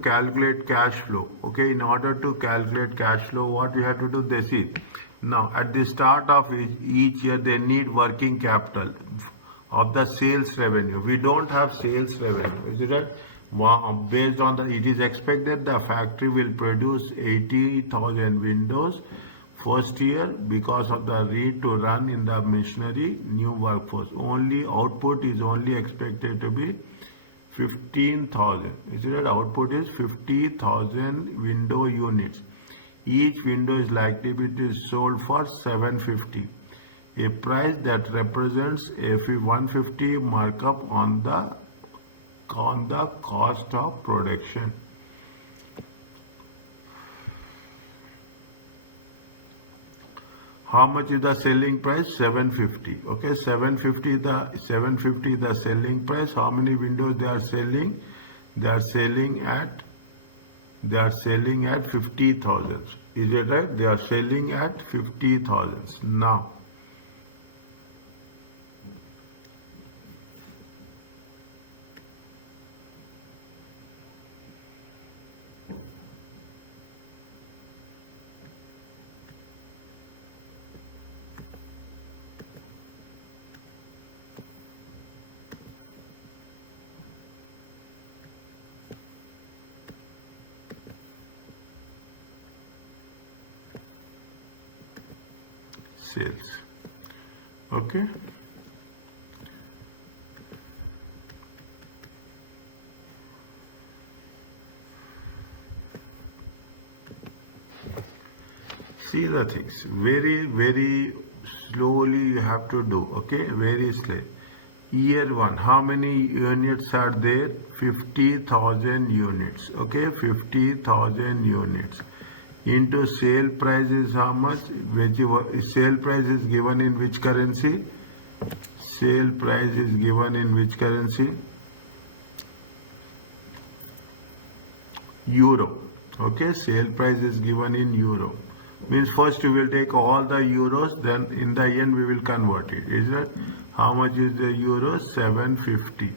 calculate cash flow, okay, in order to calculate cash flow, what we have to do, this is, now at the start of each year they need working capital of the sales revenue. We don't have sales revenue, is it right? Based on it is expected the factory will produce 80,000 windows first year because of the need to run in the machinery, new workforce. Only output is only expected to be 15,000. Is it right? Output is 50,000 window units. Each window is likely to be sold for 750, a price that represents a 150 markup on the on the cost of production. How much is the selling price? 750. Okay, 750 the selling price. How many windows they are selling? They are selling at 50,000. Is it right? They are selling at 50,000. Now sales. Okay. See the things very slowly you have to do. Okay, very slow. Year one, how many units are there? 50,000 units. Okay, 50,000 units. Into sale price is how much? Sale price is given in which currency? Sale price is given in which currency? Euro. Okay, sale price is given in euro. Means first we will take all the euros, then in the end we will convert it. Is that how much is the euro? 750.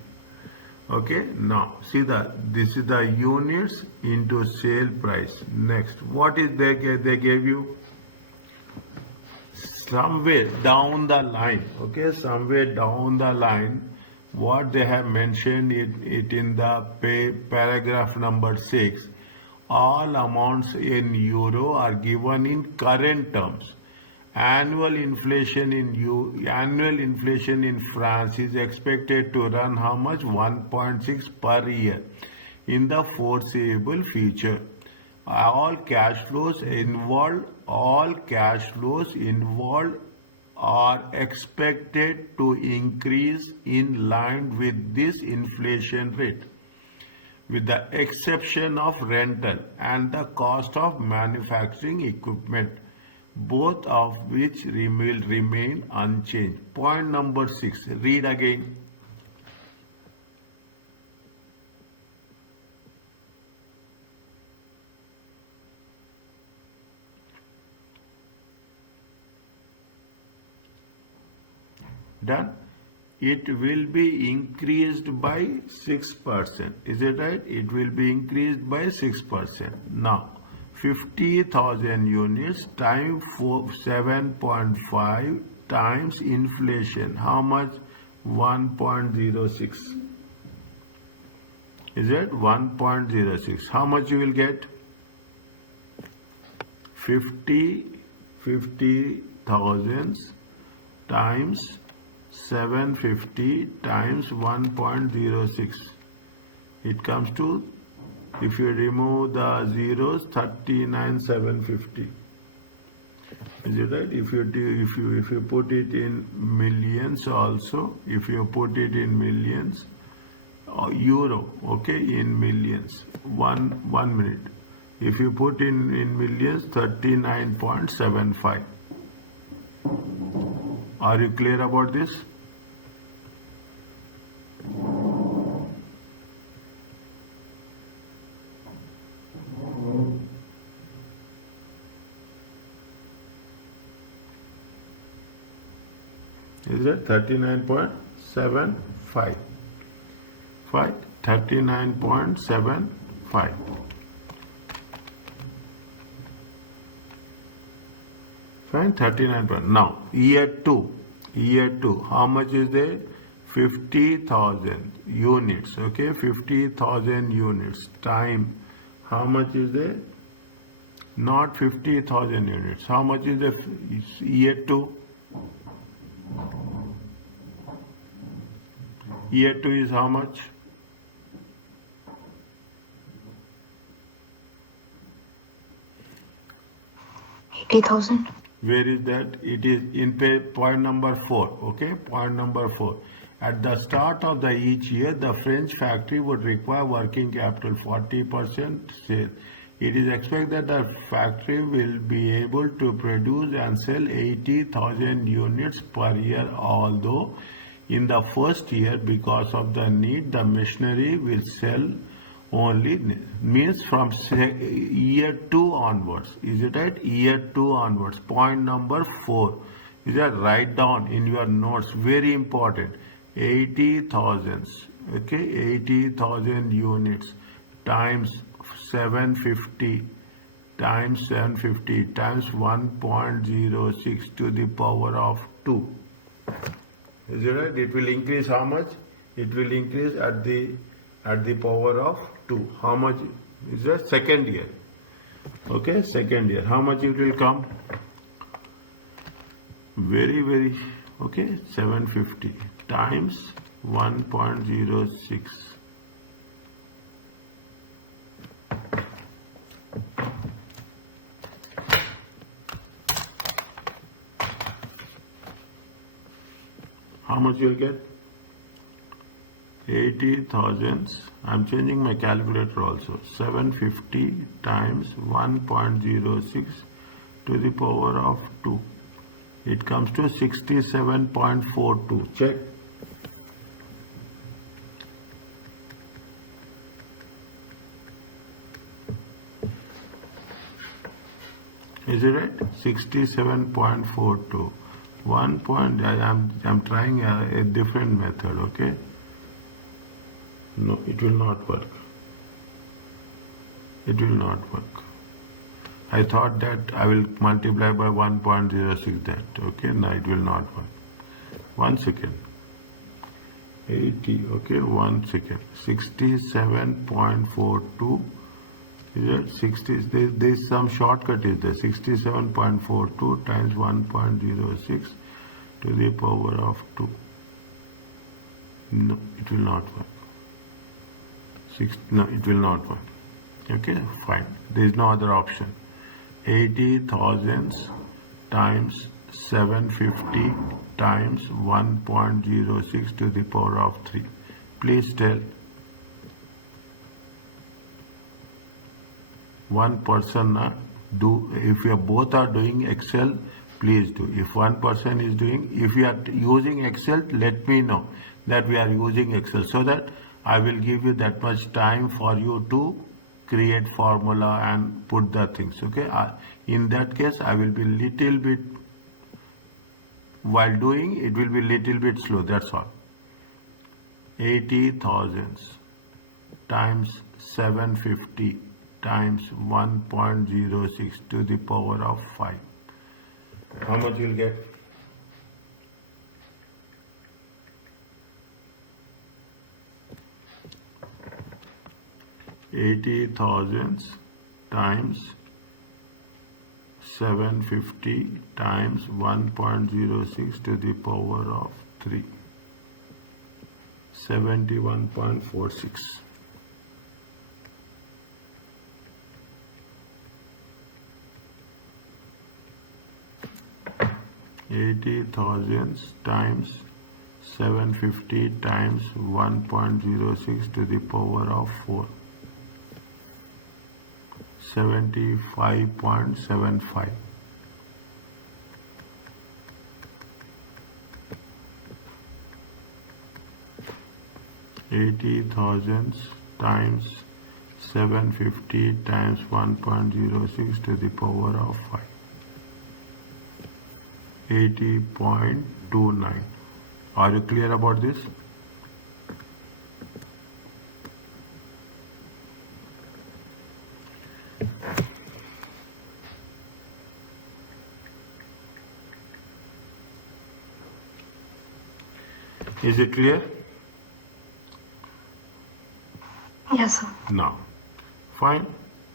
Okay, now see that this is the units into sale price. Next, what is they gave you? Somewhere down the line, okay, somewhere down the line, what they have mentioned it in the paragraph number 6. All amounts in euro are given in current terms. Annual inflation in France is expected to run how much? 1.6 per year in the foreseeable future. All cash flows involved are expected to increase in line with this inflation rate, with the exception of rental and the cost of manufacturing equipment, both of which will remain unchanged. Point number 6, read again. Done. It will be increased by 6%. Is it right? It will be increased by 6%. Now, 50,000 units times 7.5 times inflation. How much? 1.06. Is it 1.06? How much you will get? 50,000 times 750 times 1.06. It comes to, if you remove the zeros, 39,750. Is it right? If you put it in millions also, if you put it in millions, euro, okay, in millions. One minute. If you put in millions, 39.75. Are you clear about this? Is it 39.75? Fine, 39.75. Fine, 39. Now, year 2, how much is there? 50,000 units, okay, 50,000 units time, how much is there? Not 50,000 units. How much is the year 2? Year 2 is how much? $80,000. Where is that? It is in point number 4. Okay, point number 4. At the start of the each year, the French factory would require working capital 40% sales. It is expected that the factory will be able to produce and sell 80,000 units per year, although in the first year, because of the need, the machinery will sell only, means from year 2 onwards. Is it right? Year 2 onwards. Point number 4. Is that write down in your notes, very important. 80,000, okay, 80,000 units times 750 times 1.06 to the power of 2. Is it right? It will increase how much? It will increase at the power of 2. How much is that? Second year. Okay, second year. How much it will come? Very, okay, 750 times 1.06. How much you'll get? 80,000. I'm changing my calculator also. 750 times 1.06 to the power of 2. It comes to 67.42. Check. Is it right? 67.42. 1 point. I'm trying a different method. Okay. No, it will not work. It will not work. I thought that I will multiply by 1.06 that. Okay, no, it will not work. 1 second. 80, okay, 1 second. 67.42. Is it 60? There's some shortcut is there. 67.42 times 1.06 to the power of 2. No, it will not work. No, it will not work. Okay, fine. There is no other option. 80,000 times 750 times 1.06 to the power of 3. Please tell. One person do. If you both are doing Excel, please do. If one person is doing, if you are using Excel, let me know that we are using Excel, so that I will give you that much time for you to create formula and put the things. Okay. In that case, I will be little bit, while doing it will be little bit slow. That's all. 80,000 times 750 times 1.06 to the power of 5. How much you will get? $80,000 times 750 times 1.06 to the power of 3. 71.46. 80,000 times 750 times 1.06 to the power of 4. 75.75. $80,000 times 750 times 1.06 to the power of 5. 80.29. Are you clear about this? Is it clear? Yes, sir. Now, fine.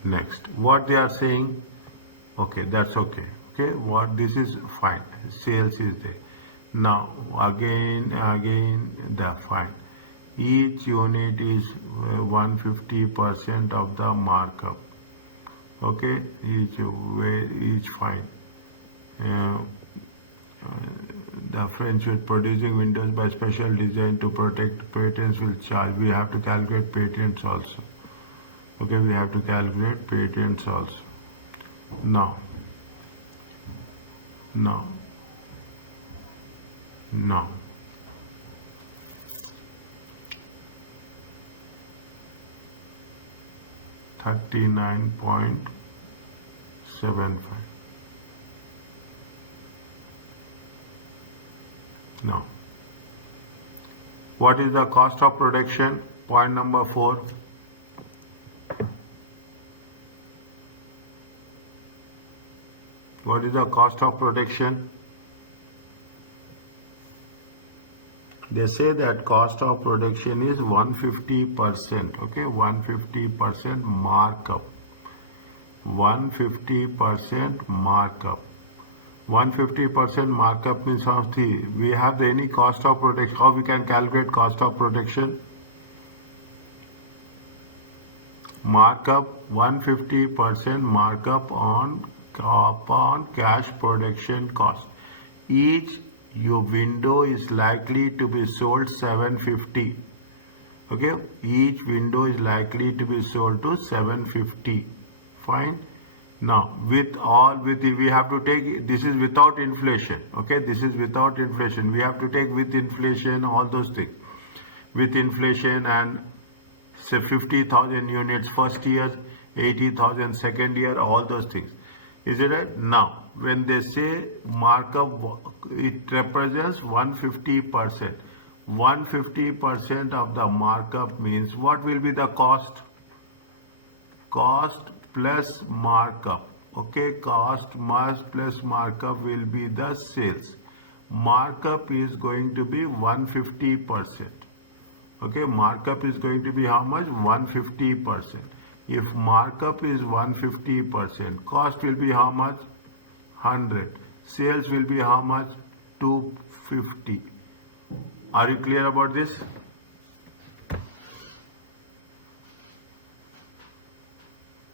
Next, what they are saying, okay, that's okay. Okay, what this is fine. Sales is there. Now, again, the fine. Each unit is 150% of the markup. Okay, each fine. The French with producing windows by special design to protect patents will charge. We have to calculate patents also. Okay, we have to calculate patents also. Now. 39.75. Now, what is the cost of production? Point number 4. What is the cost of production? They say that cost of production is 150%. Okay, 150% markup. 150% markup. 150% markup means something. We have any cost of production. How we can calculate cost of production? Markup 150% markup upon cash production cost. Each your window is likely to be sold 750. Okay, each window is likely to be sold to 750. Fine. Now we have to take, this is without inflation. Okay, this is without inflation. We have to take with inflation all those things. With inflation and say 50,000 units first year, 80,000 second year, all those things. Is it right? Now, when they say markup, it represents 150%. 150% of the markup means what will be the cost? Cost plus markup. Okay, cost plus markup will be the sales. Markup is going to be 150%. Okay, markup is going to be how much? 150%. If markup is 150%, cost will be how much? 100. Sales will be how much? 250. Are you clear about this?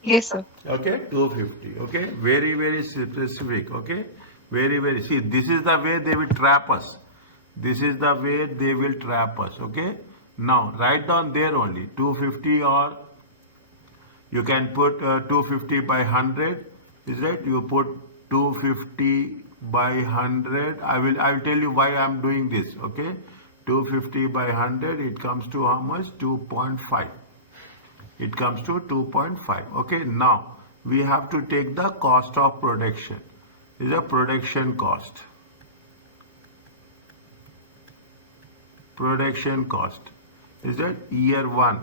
Yes, sir. Okay, 250. Okay, very, very specific. Okay, very, very. See, this is the way they will trap us. This is the way they will trap us. Okay, now write down there only 250, or you can put 250 by 100. Is that you put 250 by 100? I will tell you why I am doing this. Okay, 250 by 100. It comes to how much? 2.5. It comes to 2.5. Okay, now we have to take the cost of production. Is a production cost. Production cost. Is that year 1?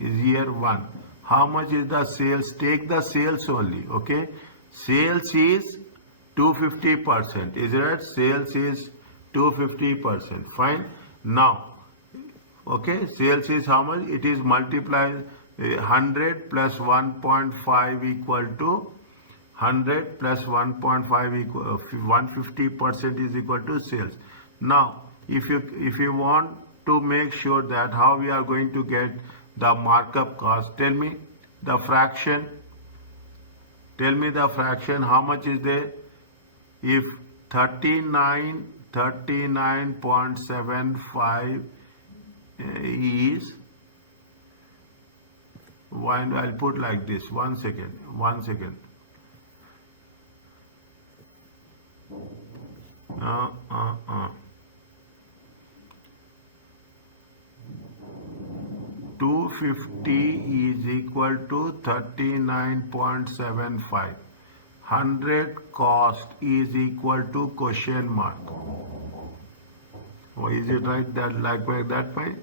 Is year 1. How much is the sales? Take the sales only. Okay, sales is 250%. Is that sales is 250%? Fine. Now, okay, sales is how much? It is multiplied 100 plus 1.5 equal to 100 plus 1.5 equal 150% is equal to sales. Now, if you want to make sure that how we are going to get the markup cost, tell me the fraction. Tell me the fraction. How much is there? If 39.75 is, I'll put like this. 1 second. 1 second. 250 is equal to 39.75. 100 cost is equal to question mark. Oh, is it right that like that way?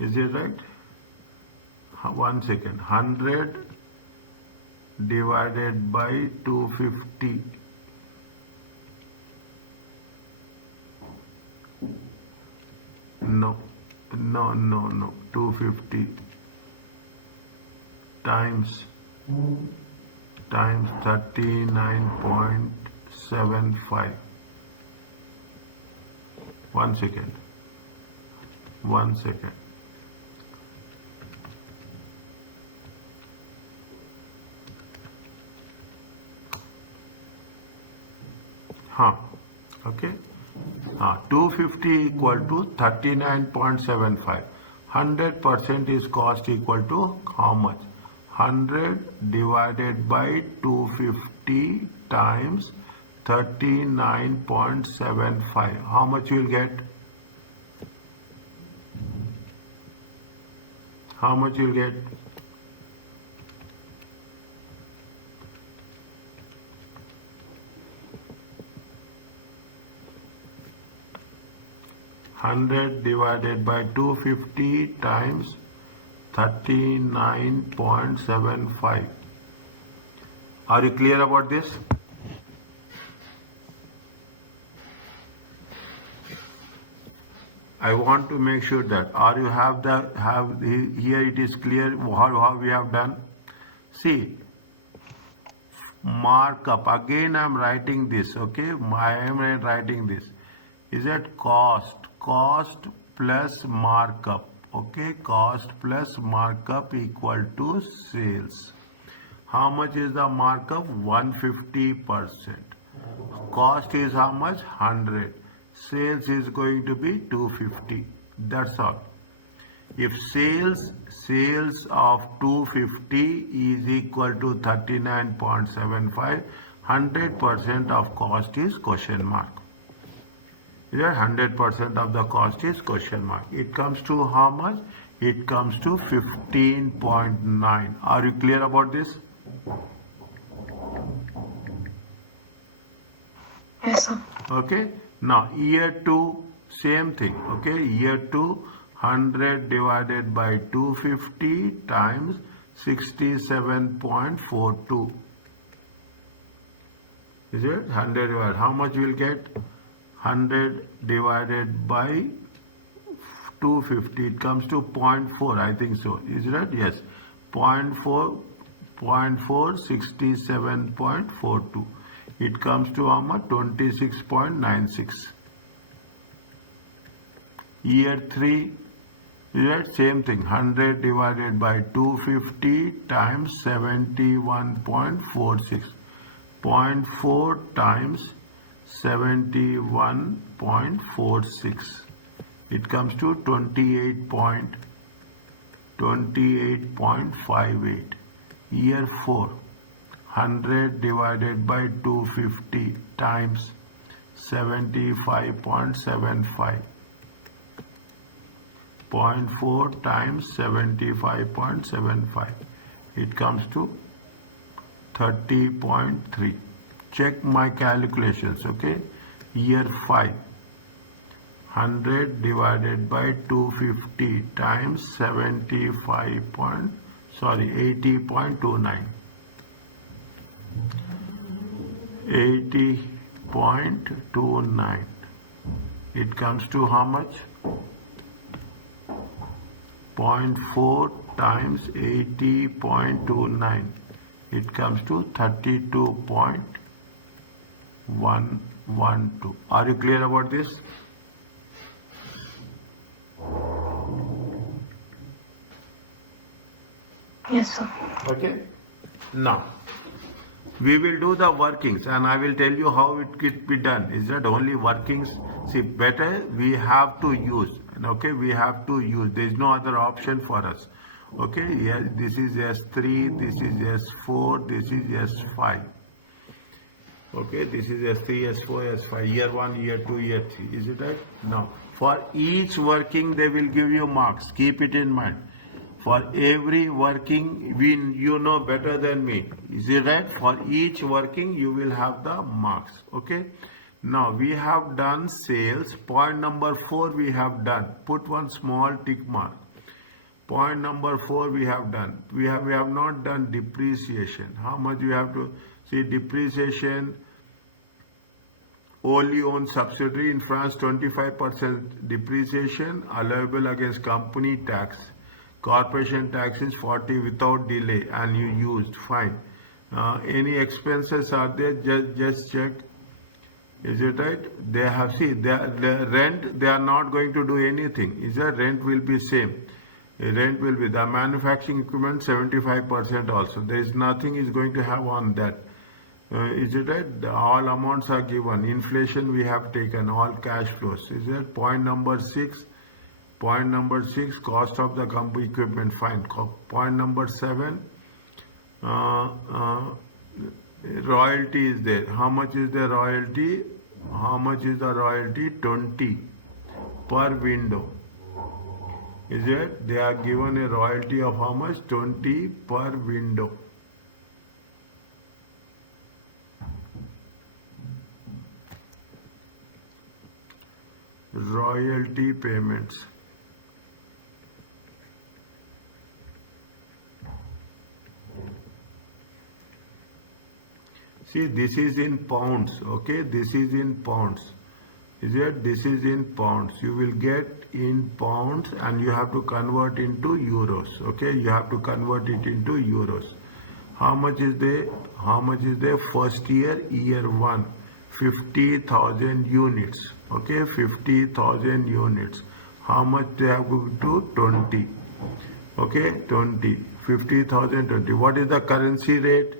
Is it right? 1 second. 100 divided by 250. No. 250 times 39.75. 1 second. 1 second. Okay. 250 equal to 39.75. 100% is cost equal to how much? 100 divided by 250 times 39.75. How much you will get? How much you will get? Hundred divided by 250 times 39.75. Are you clear about this? I want to make sure that here it is clear how we have done. See, markup again. I am writing this. Okay, I am writing this. Is that cost plus markup? Okay, cost plus markup equal to sales. How much is the markup? 150%. Cost is how much? 100. Sales is going to be 250. That's all. If sales of 250 is equal to 39.75, 100% of cost is question mark. 100% of the cost is question mark. It comes to how much? It comes to 15.9. Are you clear about this? Yes, sir. Okay. Now year 2, same thing. Okay. Year 2, 100 divided by 250 times 67.42. Is it? 100 divided. How much you will get? 100 divided by 250, it comes to 0.4, I think so. Is that? Yes. 0.4, 67.42. It comes to how much? 26.96. Year 3, is that? Same thing. 100 divided by 250 times 71.46. 0.4 times 71.46. It comes to 28.58. Year 4, 100 divided by 250 times 75.75. 0.4 times 75.75. It comes to 30.3. Check my calculations, okay? Year 5, 100 divided by 250 times 80.29. 80.29. It comes to how much? 0.4 times 80.29. It comes to 32.112. Are you clear about this? Yes, sir. Okay. Now, we will do the workings and I will tell you how it could be done. Is that only workings? See, better we have to use. Okay, we have to use. There is no other option for us. Okay, yes, this is S3, this is S4, this is S5. Okay, this is S3, S4, S5, year 1, year 2, year 3. Is it right? Now, for each working, they will give you marks. Keep it in mind. For every working, you know better than me. Is it right? For each working, you will have the marks. Okay. Now, we have done sales. Point number 4 we have done. Put one small tick mark. Point number 4 we have done. We have not done depreciation. How much we have to see? Depreciation only on subsidiary in France, 25% depreciation allowable against company tax. Corporation tax is 40 without delay, and you used, fine. Any expenses are there? Just check. Is it right? They have, see, the rent, they are not going to do anything. Is that rent will be same? Rent will be the manufacturing equipment 75% also. There is nothing is going to have on that. Is it right? All amounts are given. Inflation we have taken, all cash flows. Is it? Point number 6. Point number 6, cost of the company equipment, fine. Point number 7, royalty is there. How much is the royalty? How much is the royalty? 20 per window. Is it? They are given a royalty of how much? 20 per window. Royalty payments. See, this is in pounds, okay? This is in pounds. Is it? This is in pounds. You will get in pounds and you have to convert into euros, okay? You have to convert it into euros. How much is the first year? Year 1, 50,000 units, okay? 50,000 units. How much they have to do? 20, okay? 20, 50,000, 20. What is the currency rate?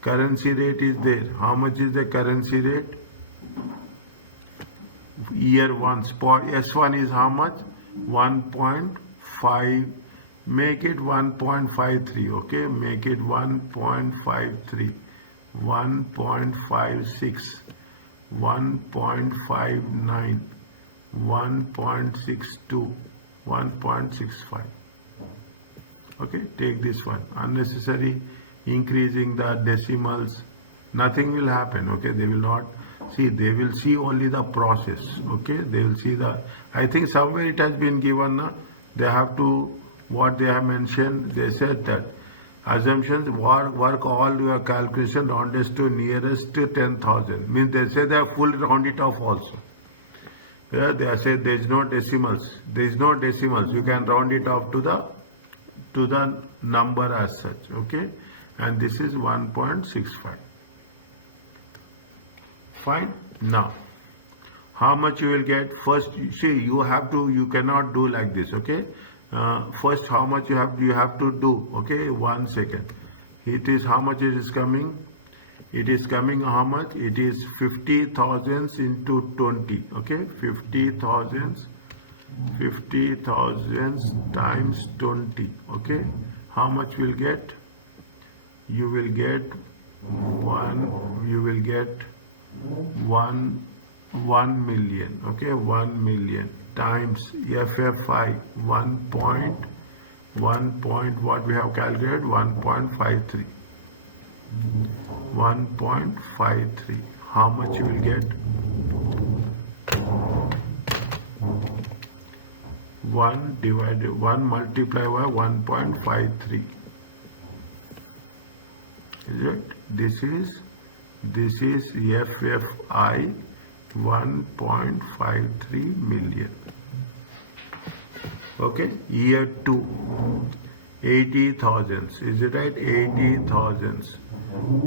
Currency rate is there. How much is the currency rate? Year 1 spot S1 is how much? 1.5. Make it 1.53. Okay, make it 1.53, 1.56, 1.59, 1.62, 1.65. Okay, take this one. Unnecessary increasing the decimals, nothing will happen. Okay, they will not see, they will see only the process. Okay, they will see the, I think somewhere it has been given, they have to, what they have mentioned, they said that assumptions work all your calculation rounded to nearest to 10,000, means they say they have full round it off also. Yeah, they said there is no decimals, you can round it off to the number as such. Okay, and this is 1.65. Fine. Now, how much you will get? First, see, you cannot do like this. Okay. First, how much you have to do? Okay, 1 second. It is how much it is coming? It is coming how much? It is 50,000 into 20. Okay, 50,000 times 20. Okay, how much will get? You will get 1 million. Okay, 1 million times FFI 1 point what we have calculated, 1.53. 1.53. How much you will get? 1 multiplied by 1.53. Is it? This is FFI 1.53 million. Okay, year 2, 80,000. Is it right? 80,000.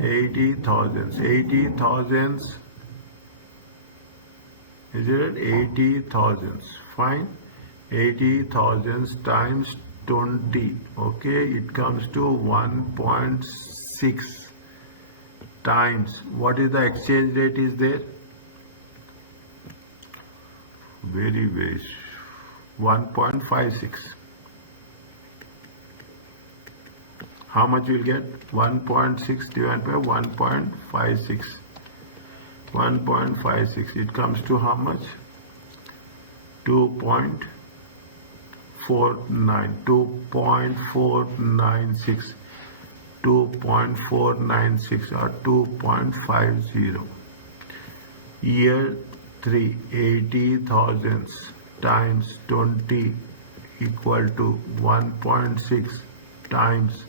80,000. 80,000. Is it right? 80,000. Fine. 80,000 times 20. Okay, it comes to 1.6 times. What is the exchange rate is there? Very 1.56. How much you will get? 1.6 divided by 1.56. 1.56. It comes to how much? 2.49. 2.496. 2.496 or 2.50. Year 3, 80,000 times 20 equal to 1.6 times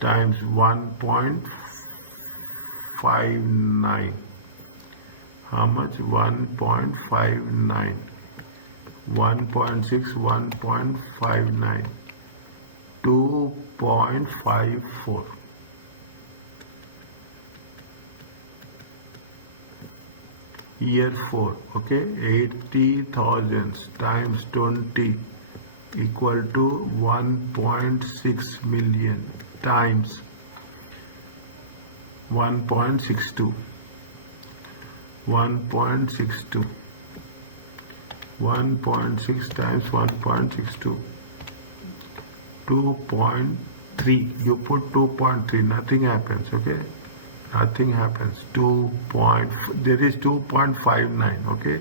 1.59. How much? 1.59. 1.6, 1.59. 2.54. Year 4, okay, 80,000 times 20 equal to 1.6 million times 1.62. 1.62. 1.6 times 1.62. 2.3. You put 2.3. Nothing happens. Okay. Nothing happens. There is 2.59. Okay.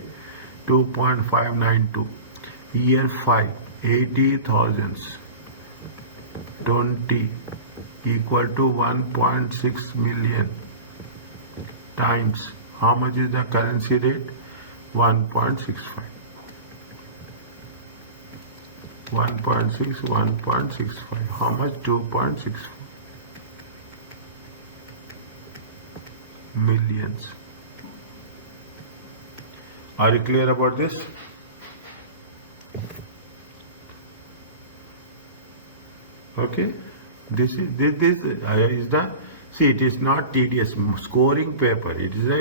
2.592. Year 5. 80,000. 20 equal to 1.6 million times. How much is the currency rate? 1.65. 1.6, 1.65. How much? 2.64 millions. Are you clear about this? Okay. This is the, see, it is not tedious scoring paper. It is the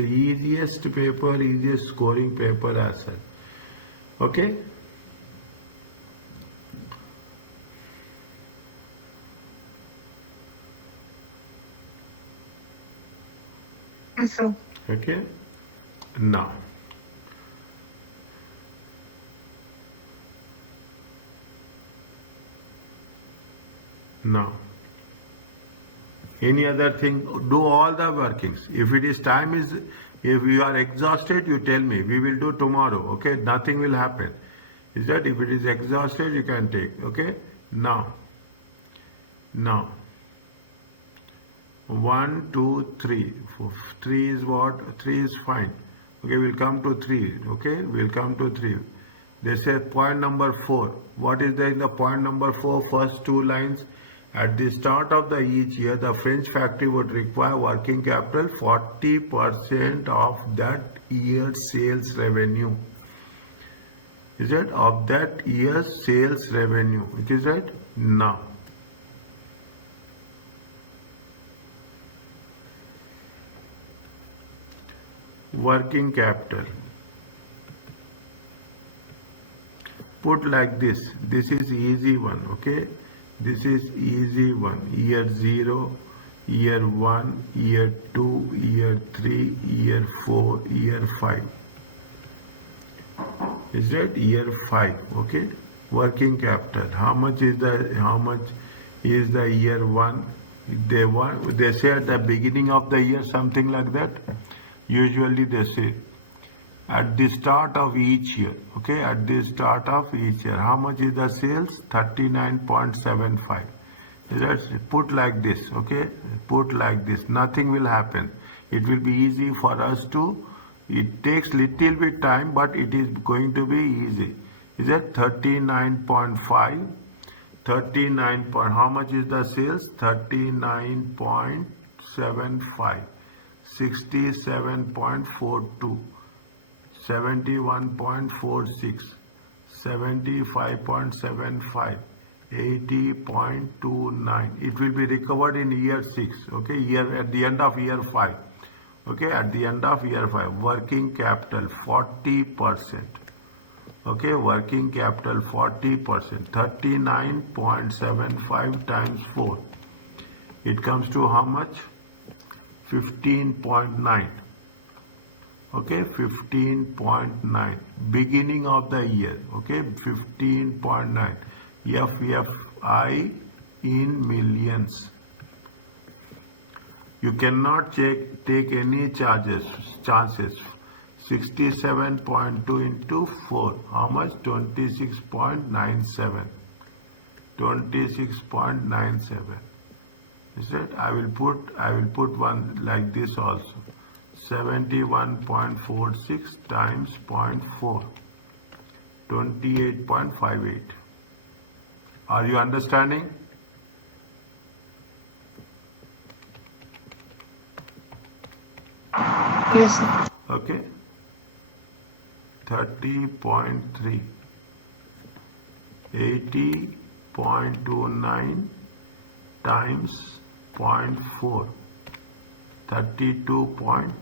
easiest paper, easiest scoring paper as well. Okay. Yes, sir. Okay. Now, any other thing, do all the workings. If you are exhausted, you tell me, we will do tomorrow. Okay, nothing will happen. Is that if it is exhausted, you can take. Okay. Now 1, 2, 3. 3 is what? 3 is fine. Okay, we'll come to 3. Okay, we'll come to 3. They say point number 4. What is there in the point number 4? First two lines. At the start of each year, the French factory would require working capital 40% of that year's sales revenue. Is it? Of that year's sales revenue. It is right? Now. Working capital. Put like this. This is easy one. Okay. This is easy one. Year 0, year 1, year 2, year 3, year 4, year 5. Is that year 5? Okay. Working capital. How much is the year 1? They say at the beginning of the year something like that. Usually they say at the start of each year. Okay, at the start of each year. How much is the sales? 39.75. Is that put like this? Okay, put like this. Nothing will happen. It will be easy for us to. It takes little bit time, but it is going to be easy. Is that 39.5? 39. How much is the sales? 39.75. 67.42. 71.46, 75.75, 80.29. It will be recovered in year 6. Okay, at the end of year 5. Okay, at the end of year 5. Working capital 40%. Okay, working capital 40%. 39.75 times 4. It comes to how much? 15.9. Okay, 15.9. Beginning of the year. Okay, 15.9. FFI in millions. You cannot take any chances. 67.2 into 4. How much? 26.97. 26.97. Is that? I will put one like this also. 71.46 times 0.4. 28.58. Are you understanding? Yes, sir. Okay. 30.3. 80.29 times 0.4. 32.11.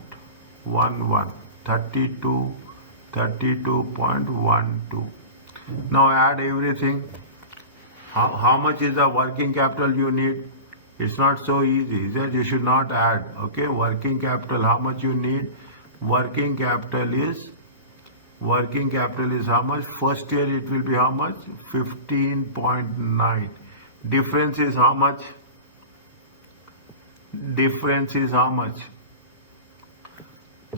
32.12. Now add everything. How much is the working capital you need? It's not so easy, is it? You should not add. Okay, working capital, how much you need? Working capital is how much? First year it will be how much? 15.9. Difference is how much? Difference is how much?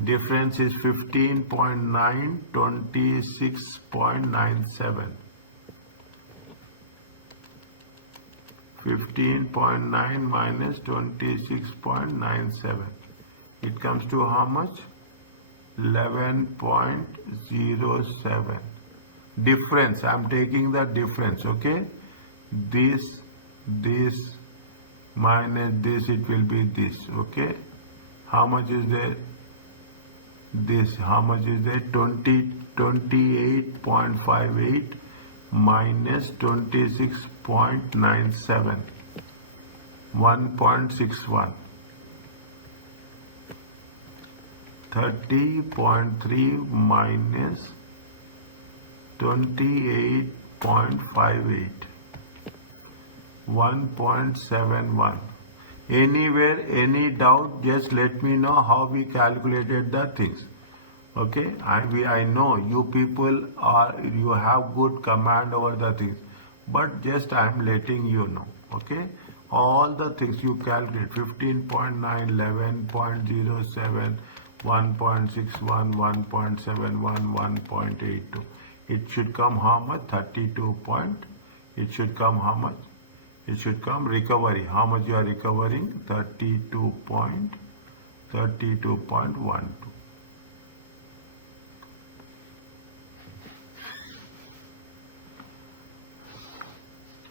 Difference is 15.9, 26.97. 15.9 minus 26.97. It comes to how much? 11.07. Difference, I am taking the difference, okay? This minus this, it will be this, okay? How much is there? This, how much is there? 28.58 minus 26.97, 1.61. 30.3 minus 28.58, 1.71. Anywhere, any doubt, just let me know how we calculated the things. Okay, I know you people you have good command over the things, but just I am letting you know. Okay, all the things you calculate: 15.9, 11.07, 1.61, 1.71, 1.82. It should come how much? 32 point. It should come how much? It should come recovery. How much you are recovering? 32.12.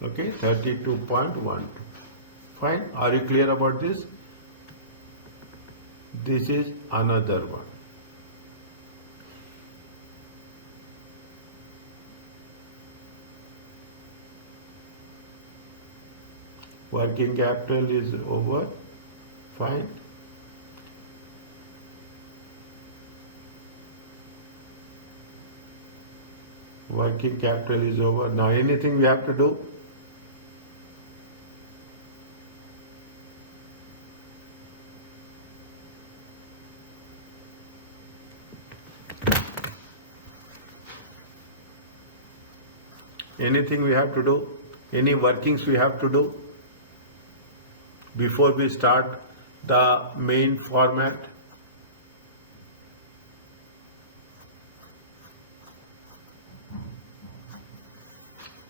Okay, 32.12. Fine. Are you clear about this? This is another one. Working capital is over. Fine. Working capital is over. Now anything we have to do? Anything we have to do? Any workings we have to do before we start the main format?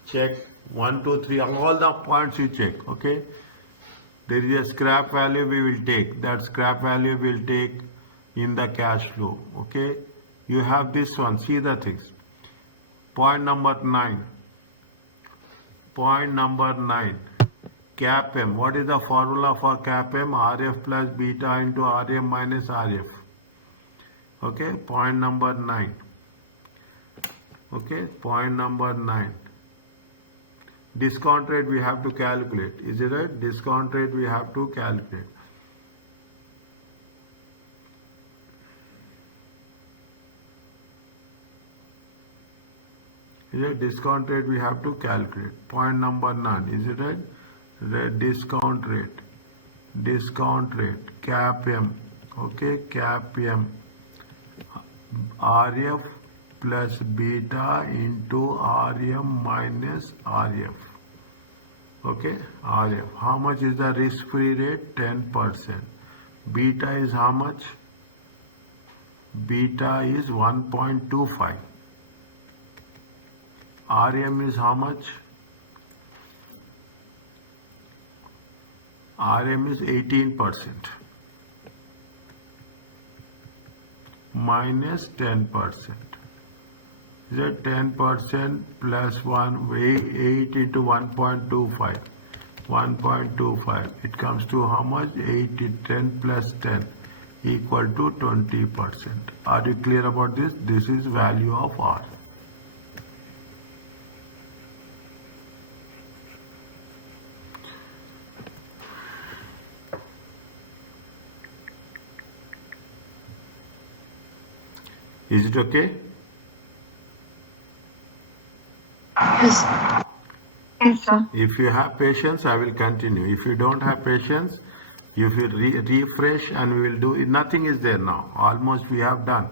Check 1, 2, 3, all the points you check. Okay, there is a scrap value we will take. That scrap value will take in the cash flow. Okay, you have this one. See the things. Point number 9. Point number 9, CAPM. What is the formula for CAPM? RF plus beta into RM minus RF. Okay, point number 9. Okay, point number 9. Discount rate we have to calculate. Is it right? Discount rate we have to calculate. Is it discount rate we have to calculate? Point number 9. Is it right? The discount rate. Discount rate. CAPM. Okay, CAPM. RF plus beta into RM minus RF. Okay, RF. How much is the risk-free rate? 10%. Beta is how much? Beta is 1.25. RM is how much? RM is 18% minus 10%. Is that 10% plus 8 into 1.25? 1.25. It comes to how much? 10 plus 10 equal to 20%. Are you clear about this? This is value of R. Is it okay? Yes. Yes, sir. If you have patience, I will continue. If you don't have patience, if you refresh and we will do it, nothing is there now. Almost we have done.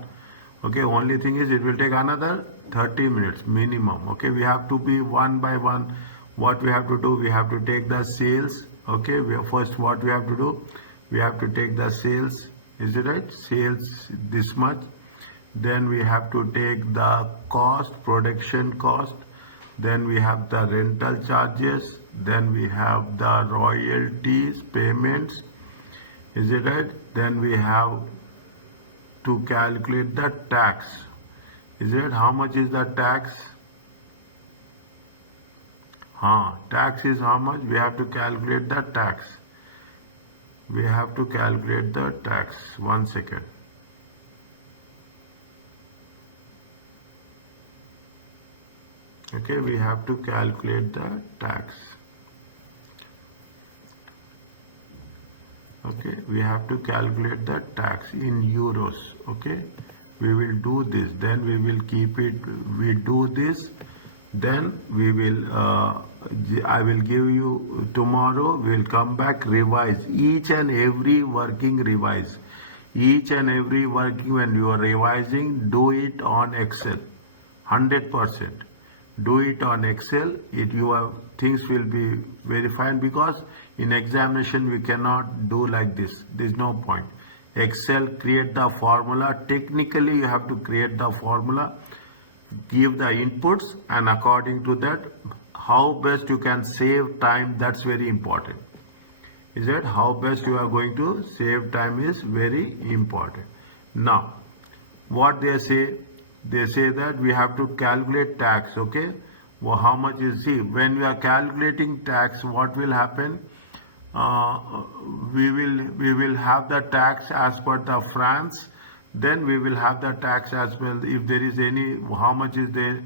Okay, only thing is it will take another 30 minutes minimum. Okay, we have to be one by one. What we have to do, we have to take the sales. Okay, first what we have to do, we have to take the sales. Is it right? Sales this much. Then we have to take the cost, production cost. Then we have the rental charges. Then we have the royalties, payments. Is it right? Then we have to calculate the tax. Is it? How much is the tax? Tax is how much? We have to calculate the tax. We have to calculate the tax. 1 second. Okay, we have to calculate the tax. Okay, we have to calculate the tax in euros. Okay, we will do this, then we will keep it. We do this, then we will I will give you tomorrow. We will come back, revise each and every working, revise each and every working. When you are revising, do it on Excel 100%. Do it on Excel. Your things will be very fine, because in examination we cannot do like this. There is no point. Excel, create the formula. Technically you have to create the formula, give the inputs, and according to that, how best you can save time. That's very important. Is that how best you are going to save time is very important. Now, what they say that we have to calculate tax. Okay, well, how much is, see, when we are calculating tax, what will happen? We will have the tax as per the France. Then we will have the tax as well. If there is any, how much is there?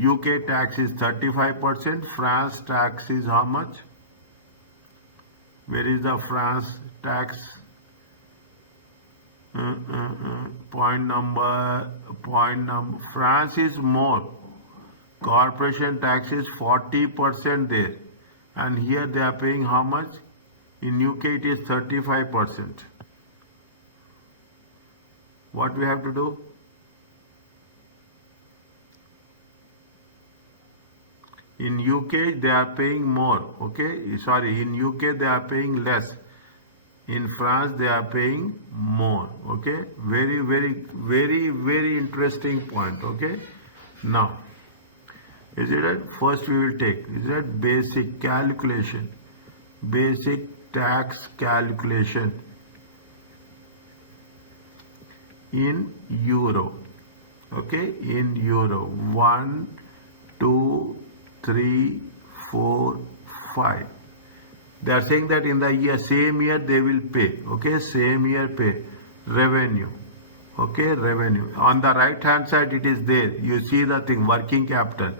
UK tax is 35%. France tax is how much? Where is the France tax? Point number. France is more. Corporation tax is 40% there, and here they are paying how much? In UK it is 35%. What we have to do? In UK they are paying more. Okay, sorry, in UK they are paying less. In France they are paying more. Okay, very interesting point. Okay, now, is it right? First we will take, is that basic calculation, basic tax calculation in euro. Okay, in euro. 1, 2, 3, 4, 5. They are saying that in the year, same year they will pay. Okay, same year pay. Revenue. Okay, revenue. On the right hand side it is there. You see the thing, working capital.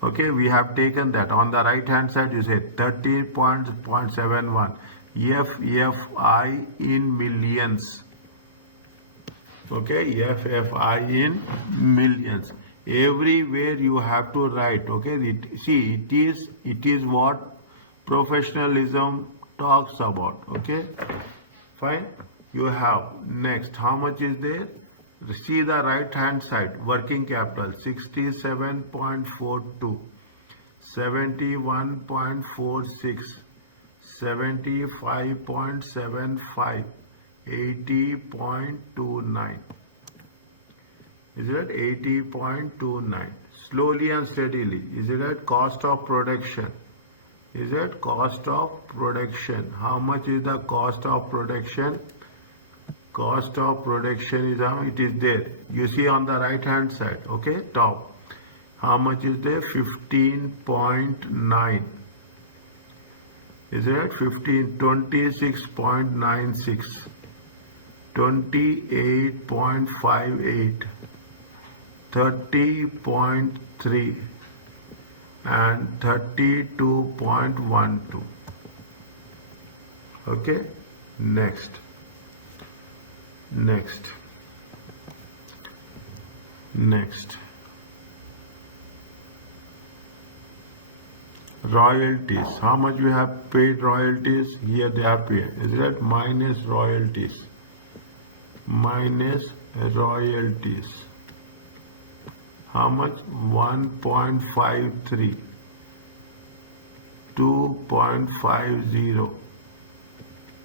Okay, we have taken that. On the right hand side you say 30.71. FFI in millions. Okay, FFI in millions. Everywhere you have to write. Okay, it is what professionalism talks about. Okay, fine. You have next, how much is there? See the right hand side, working capital 67.42, 71.46, 75.75, 80.29. Is it 80.29? Slowly and steadily. Is it at cost of production? Is it cost of production? How much is the cost of production? Cost of production is how it is there. You see on the right hand side. Okay, top. How much is there? 15.9. Is it 15? 26.96. 28.58. 30.3 and 32.12. Okay, next. Royalties. How much we have paid royalties? Here they have paid. Is that minus royalties? Minus royalties. How much? 1.53, 2.50,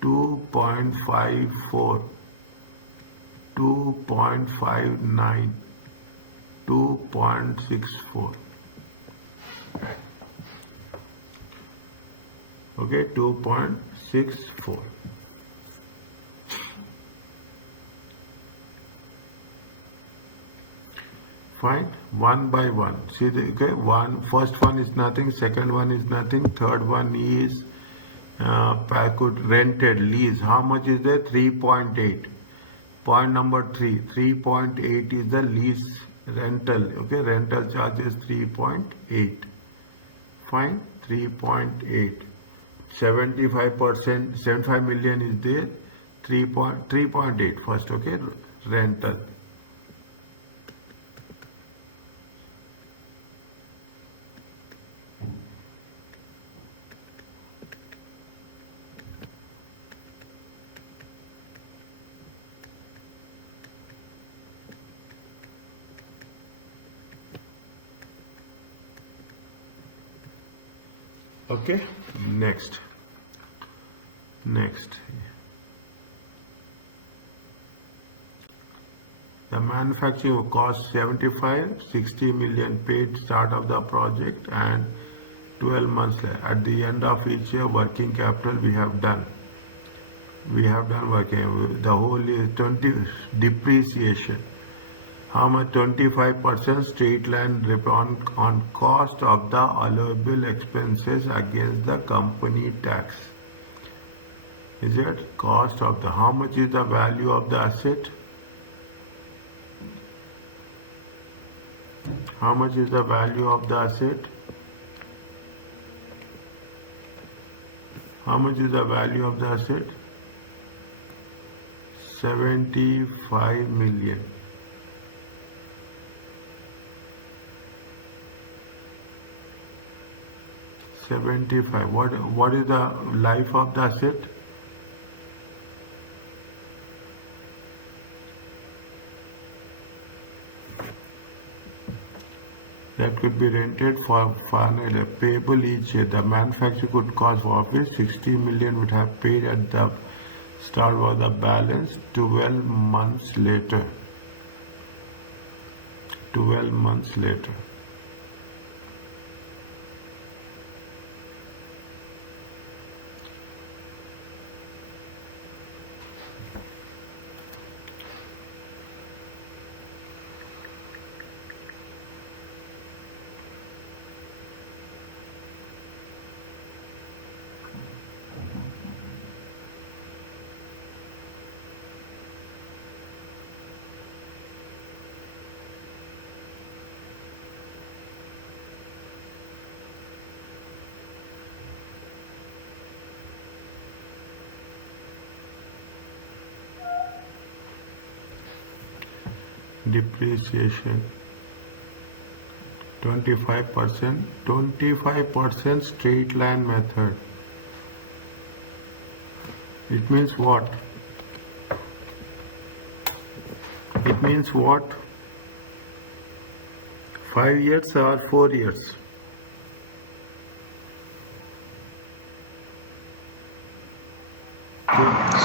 2.54, 2.59, 2.64. Okay, 2.64. Fine, one by one. See, okay, first one is nothing, second one is nothing, third one is rented lease. How much is there? 3.8. Point number 3, 3.8 is the lease rental. Okay, rental charge is 3.8. Fine, 3.8. 75%, 75 million is there. 3.8 first. Okay, rental. Okay, next. The manufacturing cost 75, 60 million paid start of the project and 12 months later. At the end of each year, working capital we have done. Working. The whole is 20 depreciation. How much? 25% straight line on cost of the allowable expenses against the company tax. Is it cost of the? How much is the value of the asset? How much is the value of the asset? How much is the value of the asset? 75 million. 75. What is the life of the asset? That could be rented for final payable each year. The manufacturer could cost for office 60 million would have paid at the start of the balance 12 months later. 12 months later. Depreciation 25% straight line method. It means what? It means what? 5 years or 4 years?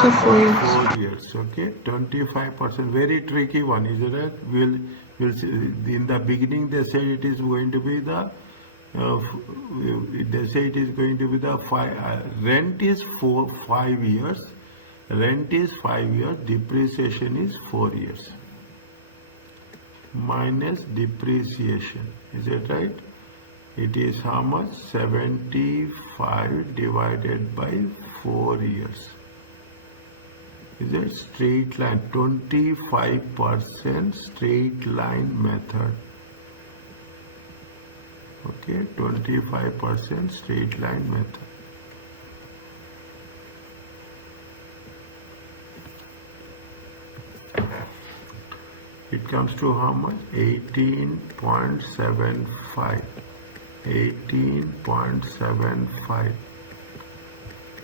So 4 years. 4 years. Okay, 25%. Very tricky one, isn't it? We'll see. In the beginning they said it is going to be the rent is 5 years. Rent is 5 years. Depreciation is 4 years. Minus depreciation. Is it right? It is how much? 75 divided by 4 years. Is it straight line? 25% straight line method. Okay, 25% straight line method. It comes to how much? 18.75. 18.75,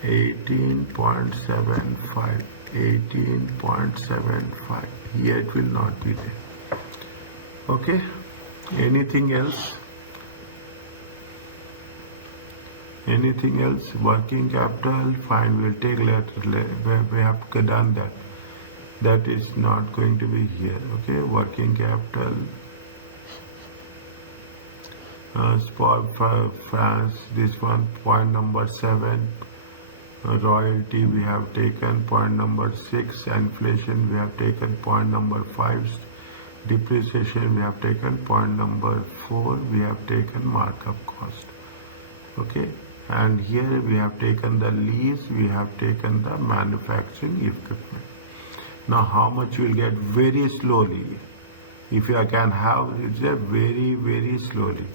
18.75, 18.75. Here it will not be there. Okay, anything else? Anything else? Working capital, fine, we'll take later. We have done that. That is not going to be here. Okay, working capital. For France, this one, point number 7. Royalty we have taken, point number 6. Inflation we have taken, point number 5. Depreciation we have taken, point number 4. We have taken markup cost. Okay, and here we have taken the lease, we have taken the manufacturing equipment. Now how much you will get? Very slowly. If you can have it, very slowly.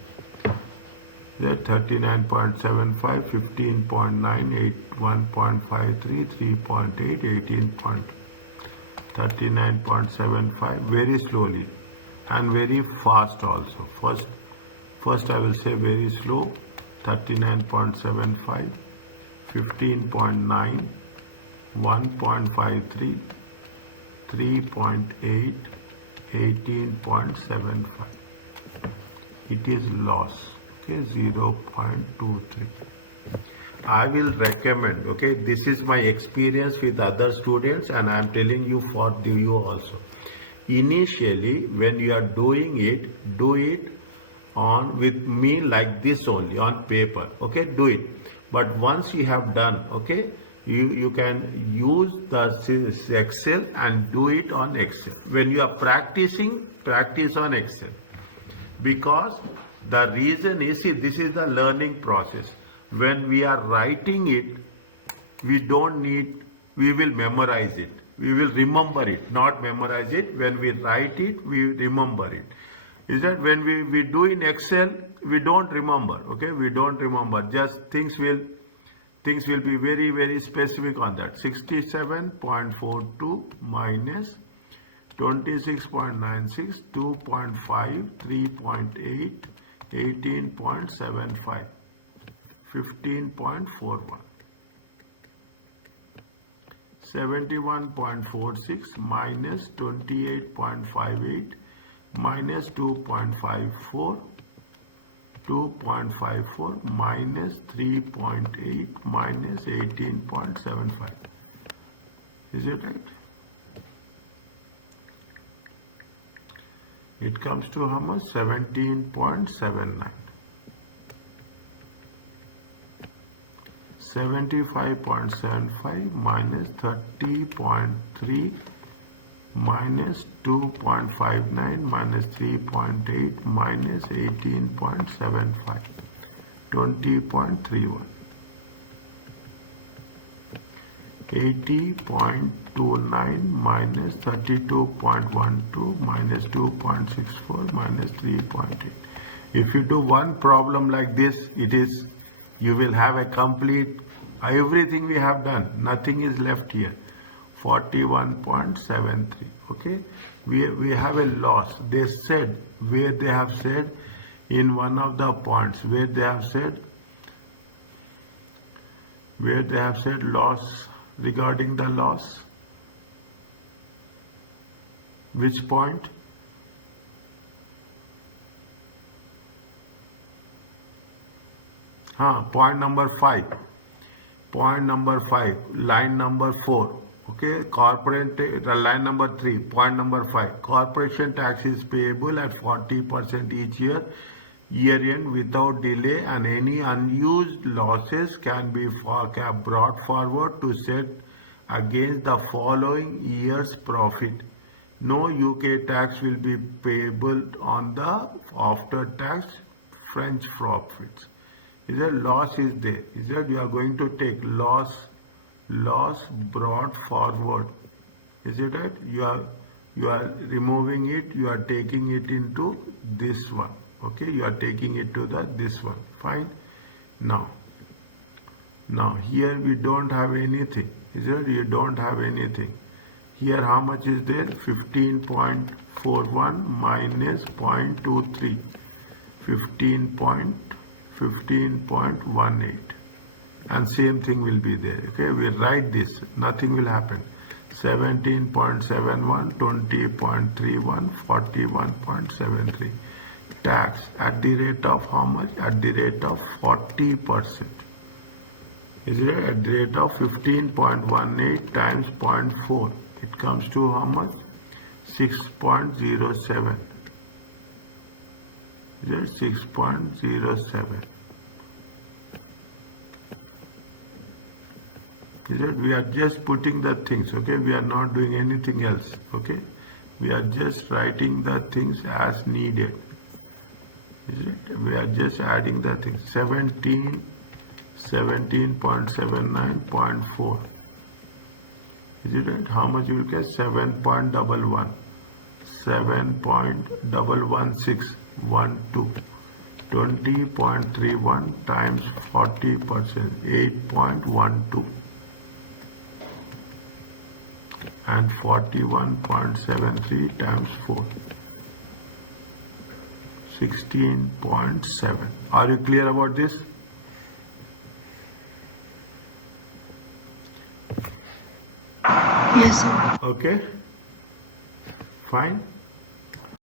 39.75, 15.9, 1.53, 3.8, 39.75, very slowly and very fast also. First I will say very slow. 39.75, 15.9, 1.53, 3.8, 18.75. It is loss. Okay, 0.23. I will recommend, okay, this is my experience with other students and I am telling you for you also. Initially, when you are doing it, do it on with me like this only, on paper. Okay, do it. But once you have done, okay, you can use the Excel and do it on Excel. When you are practicing, practice on Excel. Because the reason is, see, this is the learning process. When we are writing it, we don't need, we will memorize it. We will remember it, not memorize it. When we write it, we remember it. Is that when we do in Excel, we don't remember, okay? We don't remember. Just things will be very specific on that. 67.42 minus 26.96, 2.5, 3.8, 18.75, 15.41, 71.46 minus 28.58 minus 2.54, 2.54 minus 3.8 minus 18.75. Is it right? It comes to how much? 17.79. 75.75 minus 30.3 minus 2.59 minus 3.8 minus 18.75, 20.31. 80.29 minus 32.12 minus 2.64 minus 3.8. If you do one problem like this, it is, you will have a complete, everything we have done, nothing is left here. 41.73. Okay, we have a loss. They said, where they have said in one of the points, where they have said loss, regarding the loss. Which point? Point number 5. Point number 5, line number 4. Okay, corporate, line number 3, point number 5. Corporation tax is payable at 40% each year, year end without delay, and any unused losses can be brought forward to set against the following year's profit. No UK tax will be payable on the after tax French profits. Is there loss is there? Is that you are going to take loss brought forward? Is it right? You are removing it, you are taking it into this one. Okay, you are taking it to this one. Fine. Now here we don't have anything. Is it? You don't have anything. Here how much is there? 15.41 minus 0.23. 15.41 15.18. And same thing will be there. Okay, we write this, nothing will happen. 17.71, 20.31, 41.73. Tax at the rate of how much? At the rate of 40%. Is it at the rate of 15.18 times 0.4? It comes to how much? 6.07. Is it 6.07? Is it? We are just putting the things, okay? We are not doing anything else, okay? We are just writing the things as needed. Is it? We are just adding the things. 17.79.4. Is it right? How much you will get? 7.11. 7.11612. 20.31 times 40%. 8.12. And 41.73 times 4. 16.7. Are you clear about this? Yes, sir. Okay. Fine.